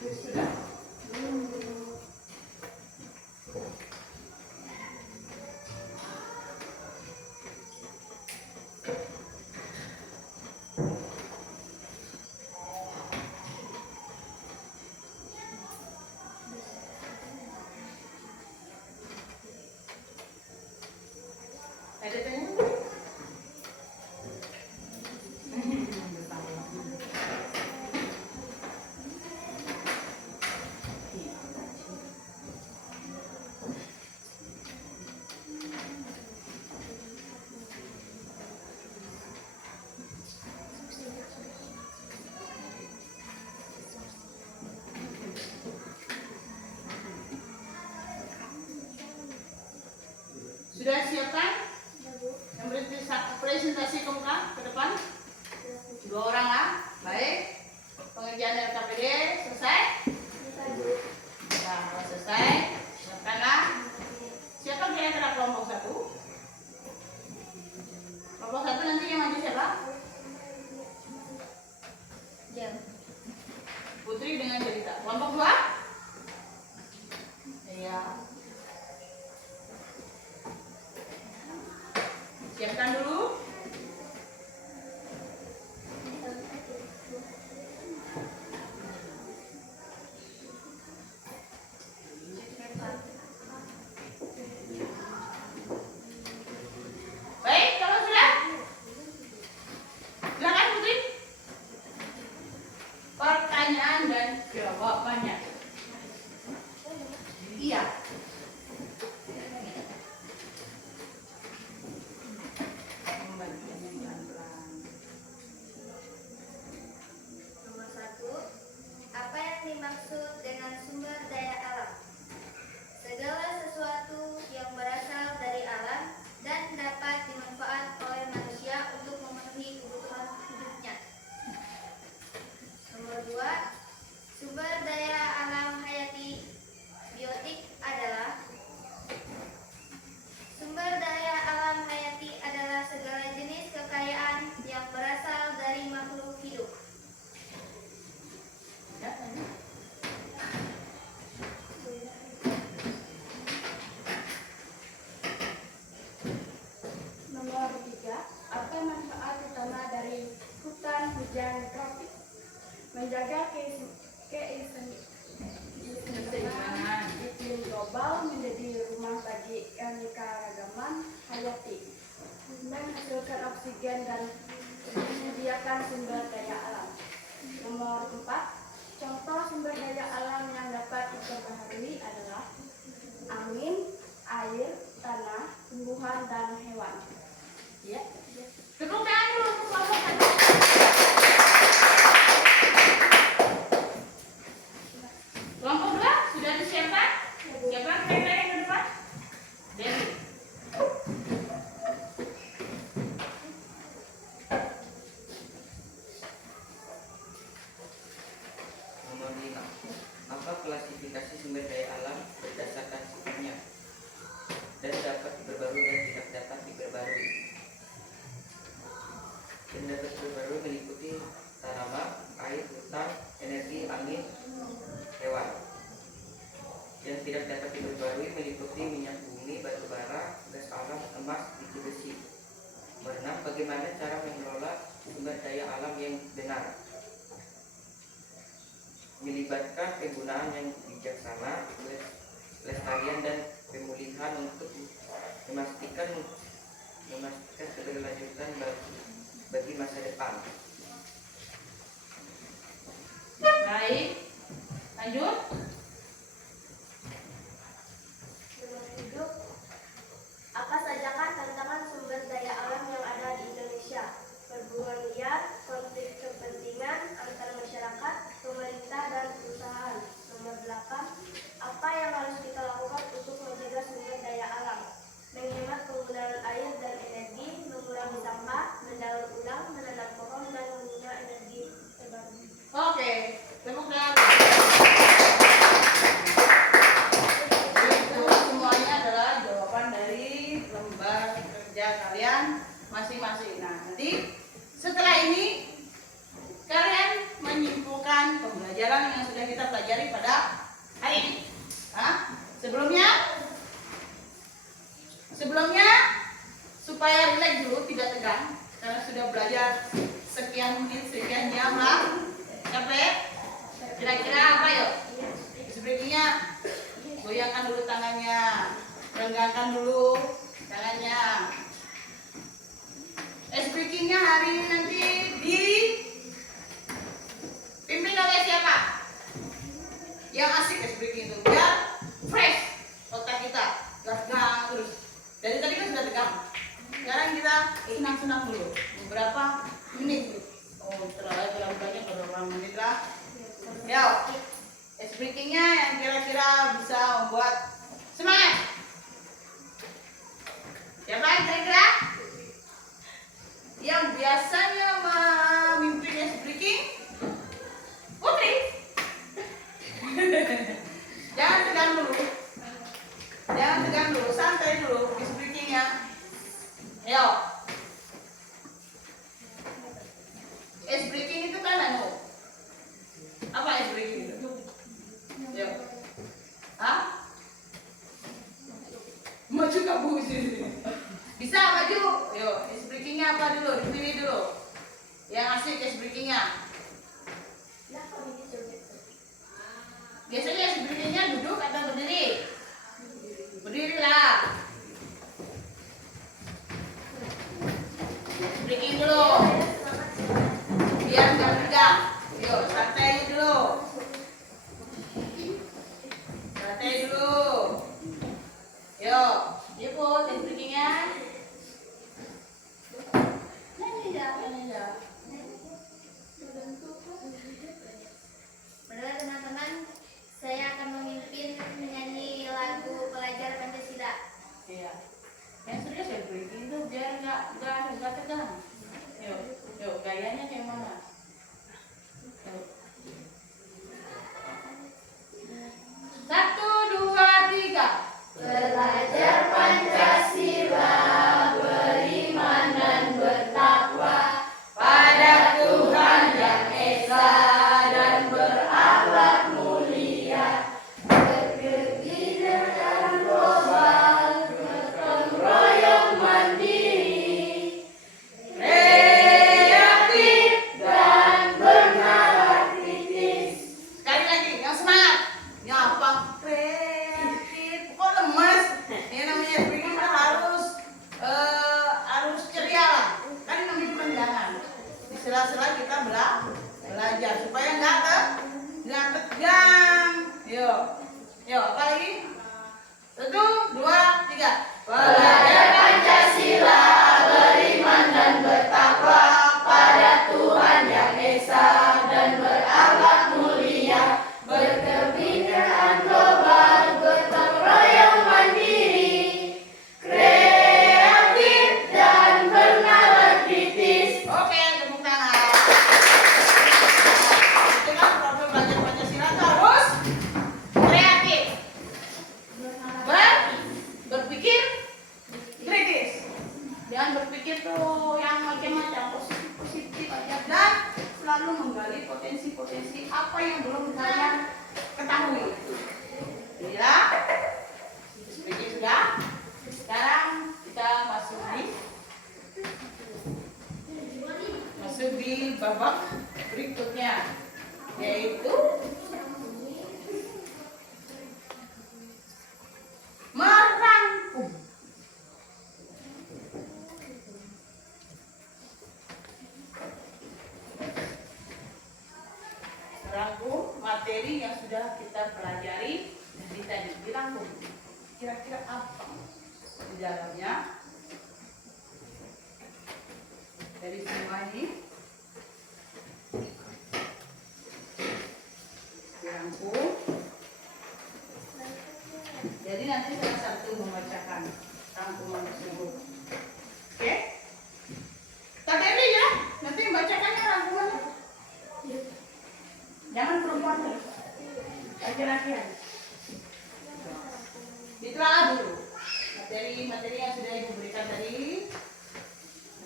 Sudah. Ada tanya? Sudah siapkan? Yang presentasi ke muka, ke depan? 2 orang lah, baik. Pengerjaan LKPD selesai? Ya, kalau selesai, siapkanlah. Siapa kira-kira kelompok 1? Kelompok 1 nanti yang maju siapa? Jam. Putri dengan cerita. Kelompok 2? Iya. Siapkan dulu. Baik, kalau sudah, silakan Putri. Pertanyaan dan jawabannya. Iya. Nomor 1. Apa yang dimaksud dengan sumber daya alam? Segala sesuatu yang berasal dari alam dan dapat dimanfaat oleh manusia untuk memenuhi kebutuhan hidupnya. Nomor 2. Sumber daya alam hayati biotik adalah sumber daya alam hayati adalah segala jenis kekayaan yang berasal dari makhluk hidup. Ya, tanya. Nomor 3. Apa manfaat utama dari hutan hujan tropis? Menjaga keseimbangan iklim global, menjadi rumah bagi keanekaragaman hayati, menghasilkan oksigen dan menyediakan sumber daya alam. Nomor 4. Contoh sumber daya alam yang dapat diperbaharui adalah angin, air, tanah, tumbuhan, dan hewan. Ya. Tepuk tangan dulu untuk kelompok 1. Kelompok 2 sudah disiapkan? Siapkan kira-kira yang ke depan? Dewi. Nomor 5. Apa klasifikasi sumber daya alam berdasarkan sifatnya dan dapat diperbarui dan tidak dapat diperbarui? Dan dapat diperbarui meliputi tanaman, air, hutan, energi, angin, hewan. Yang tidak dapat diperbarui meliputi minyak bumi, batu bara, gas alam, emas, biji besi. Nomor 6. Bagaimana cara mengelola sumber daya alam yang benar? Melibatkan penggunaan yang bijaksana, pelestarian dan pemulihan untuk memastikan keberlanjutan bagi bagi masa depan. Baik, lanjut. Lingkungan hidup. Apa sajakah tantangan sumber daya alam yang ada di Indonesia? Perburuan liar, konflik kepentingan antar masyarakat, pemerintah, dan perusahaan. Nomor 8. Apa yang harus kita lakukan untuk menjaga sumber daya alam? Menghemat penggunaan air dan energi, mengurangi sampah, mendaur ulang, menanam pohon, dan menggunakan energi terbarukan. Oke, tepuk tangan. Itu semuanya adalah jawaban dari lembar kerja kalian masing-masing. Nah, nanti setelah ini kalian menyimpulkan pembelajaran yang sudah kita pelajari pada hari ini. Hah? Sebelumnya supaya rileks dulu, tidak tegang karena sudah belajar sekian menit, sekian jam lah. Capek? Kira-kira apa yuk? Sebaiknya goyangkan dulu tangannya, renggangkan dulu tangannya. Speakingnya hari ini nanti dipimpin oleh siapa? Yang asik speaking itu, biar fresh otak kita, tegang terus. Dari tadi kan sudah tegang. Sekarang kita senang-senang dulu, beberapa menit. Oh, terlalu banyak, beberapa menit lah. Yuk, speakingnya yang kira-kira bisa membuat semangat. Siapa kira-kira yang biasanya memimpin speaking? Putri. Jangan tegang dulu, santai dulu speakingnya. Ayo. Breaking itu kan apa breaking itu? Ayo. Hah? Maju kamu sini. Bisa maju. Yo, breakingnya apa dulu? Dipilih dulu. Yang asik breakingnya. Biasanya breakingnya duduk atau berdiri? Berdirilah. Breaking dulu. Biar nggak tegang. Yuk, santai dulu. Yuk, ikut breakingnya. Benar teman-teman, saya akan memimpin menyanyi lagu pelajar Pancasila. Iya. Yang serius ya breaking itu biar nggak tegang. Yuk, gayanya kayak mana? Yuk. 1, 2, 3. Belajar Pancasila, beriman dan bertakwa Pada Tuhan yang Esa dan berakhlak mulia, bekerja dengan global, gotong royong mandiri, kreatif. dan bernalar kritis. Sekali lagi, yang semangat. Nyapa kreatif. Kok lemes? Ini namanya speaking harus ceria lah. Kan namanya perenggangan. Di sela-sela kita belajar supaya nggak tegang. Yuk, apa lagi? 1, 2, 3. Belajar Pancasila, beriman dan bertakwa pada Tuhan yang Esa dan berakhlak mulia, berkebinekaan global, gotong royong mandiri, kreatif dan bernalar kritis. Oke, tepuk tangan. Itu kan problem belajar Pancasila itu harus kreatif, berpikir kritis. Jangan berpikir tuh yang macam-macam, positif aja, dan selalu menggali potensi-potensi apa yang belum kalian ketahui. Ya, speaking sudah. Sekarang kita masuk di babak berikutnya, yaitu merangkum. materi yang sudah kita pelajari dari tadi dirangkum. Kira-kira apa di dalamnya dari semua ini? Dirangkum. Jadi nanti salah satu membacakan rangkuman tersebut. Oke? Tadi ya, nanti membacakannya rangkumannya. Jangan perempuan terus. Laki-laki. Ditelaah dulu. Materi yang sudah Ibu berikan tadi.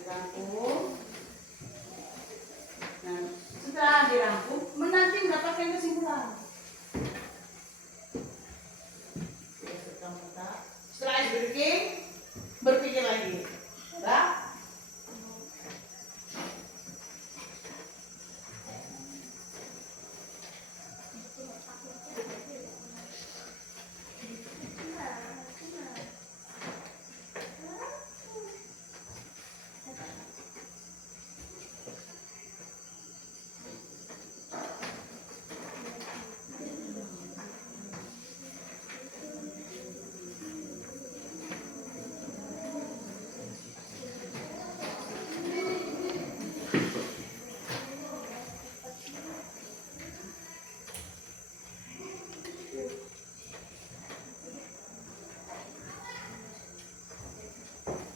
Dirangkum. Nah, setelah dirangkum, nanti mendapatkan kesimpulan. Setelah berpikir lagi. Ya?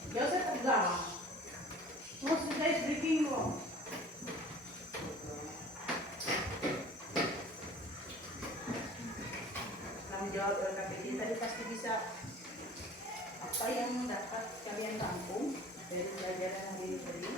Gak usah tegang. Terus kita breaking loh. Setelah menjawab LKPD tadi pasti bisa apa yang dapat kalian rangkum dari pelajaran hari ini tadi.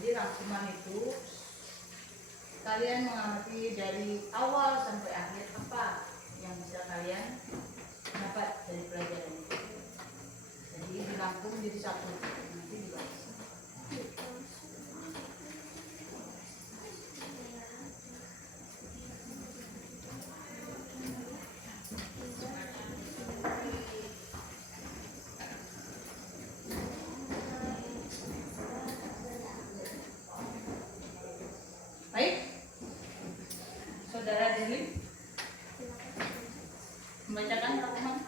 Jadi rangkuman itu kalian mengamati dari awal sampai akhir apa yang bisa kalian dapat dari pelajaran itu. Jadi dirangkum jadi satu, nanti dibahas. Baik, Saudara Deli, membacakan rangkuman.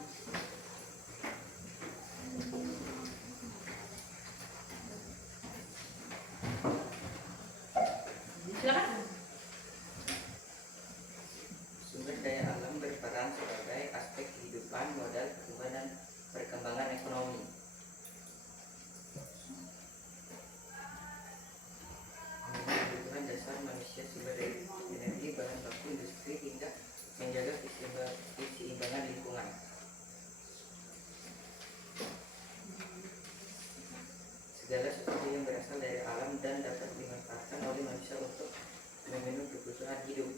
Silakan. Sumber daya alam berperan sebagai aspek kehidupan, modal pertumbuhan dan perkembangan ekonomi. Memenuhi kebutuhan dasar manusia, sumber daya energi, bahan baku, industri, hingga menjaga keseimbangan lingkungan. Segala sesuatu yang berasal dari alam dan dapat dimanfaatkan oleh manusia untuk memenuhi kebutuhan hidup.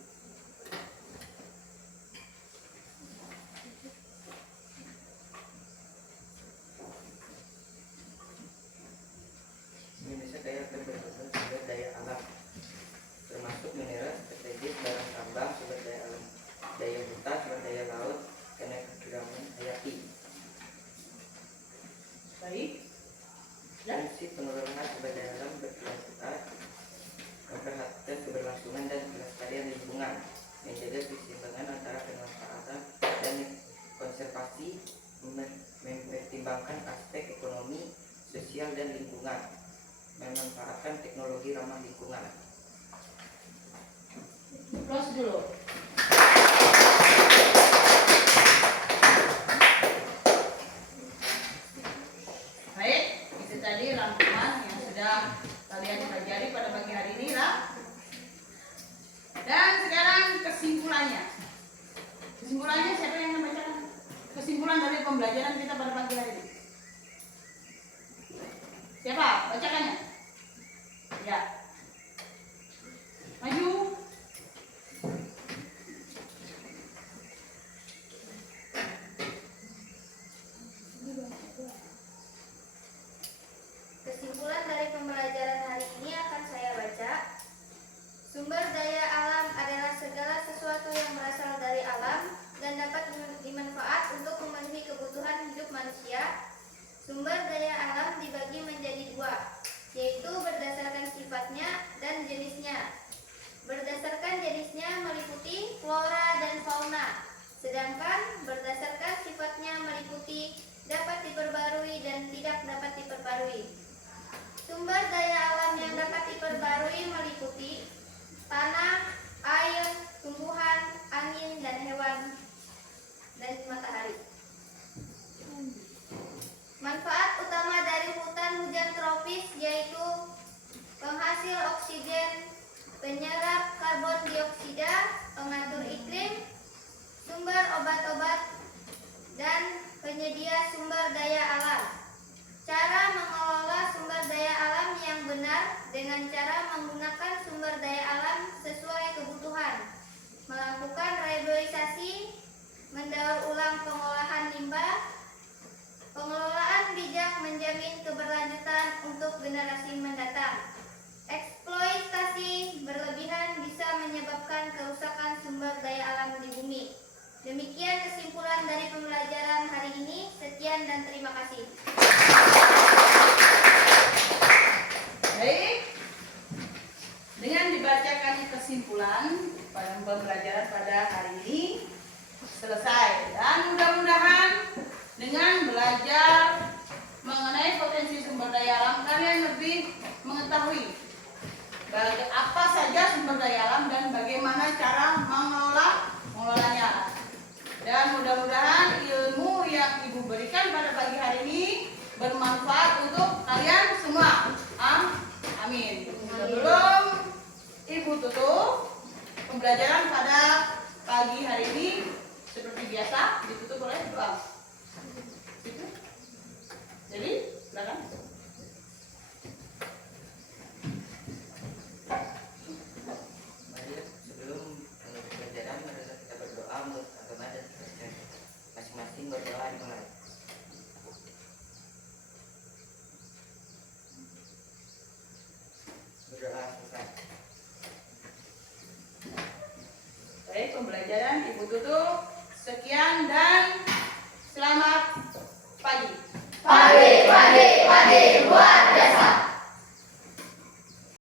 Indonesia kaya akan berbagai sumber daya alam, termasuk mineral strategis, barang tambang, sumber daya alam, daya hutan, sumber daya laut, keanekaragaman hayati. Baik. Fungsi pengelolaan sumber daya alam berkelanjutan, memperhatikan keberlangsungan dan kelestarian lingkungan, menjaga keseimbangan antara pemanfaatan dan konservasi, mempertimbangkan aspek ekonomi, sosial dan lingkungan, memanfaatkan teknologi ramah lingkungan. Close dulu. Baik, itu tadi rangkuman yang sudah kalian pelajari pada pagi hari ini lah. Dan sekarang kesimpulannya. Kesimpulannya siapa yang membacakan? Kesimpulan dari pembelajaran kita pada pagi hari ini. Siapa? Bacakannya. Ya. Maju. Kesimpulan dari pembelajaran hari ini akan saya baca. Sumber daya alam adalah segala sesuatu yang berasal dari alam dan dapat dimanfaat untuk memenuhi kebutuhan hidup manusia. Sumber daya alam dibagi menjadi dua, yaitu berdasarkan sifatnya dan jenisnya. Berdasarkan jenisnya meliputi flora dan fauna, sedangkan berdasarkan sifatnya meliputi dapat diperbarui dan tidak dapat diperbarui. Sumber daya alam yang dapat diperbarui meliputi tanah, air, tumbuhan, angin, dan hewan, dan matahari. Manfaat utama dari hutan hujan tropis yaitu penghasil oksigen, penyerap karbon dioksida, pengatur iklim, sumber obat-obat, dan penyedia sumber daya alam. Cara mengelola sumber daya alam yang benar dengan cara menggunakan sumber daya alam sesuai kebutuhan, melakukan reboisasi, mendaur ulang pengolahan limbah. Pengelolaan bijak menjamin keberlanjutan untuk generasi mendatang. Eksploitasi berlebihan bisa menyebabkan kerusakan sumber daya alam di bumi. Demikian kesimpulan dari pembelajaran hari ini. Sekian dan terima kasih. Baik. Dengan dibacakannya kesimpulan pada pembelajaran pada hari ini selesai, dan mudah-mudahan dengan belajar mengenai potensi sumber daya alam kalian lebih mengetahui apa saja sumber daya alam dan bagaimana cara mengelolanya. Dan mudah-mudahan ilmu yang Ibu berikan pada pagi hari ini bermanfaat untuk kalian semua. Amin. Sebelum Ibu tutup pembelajaran pada pagi hari ini, seperti biasa ditutup oleh doa. Jadi, silakan. pembelajaran Ibu Tutu. Sekian dan selamat pagi. Pagi, luar biasa.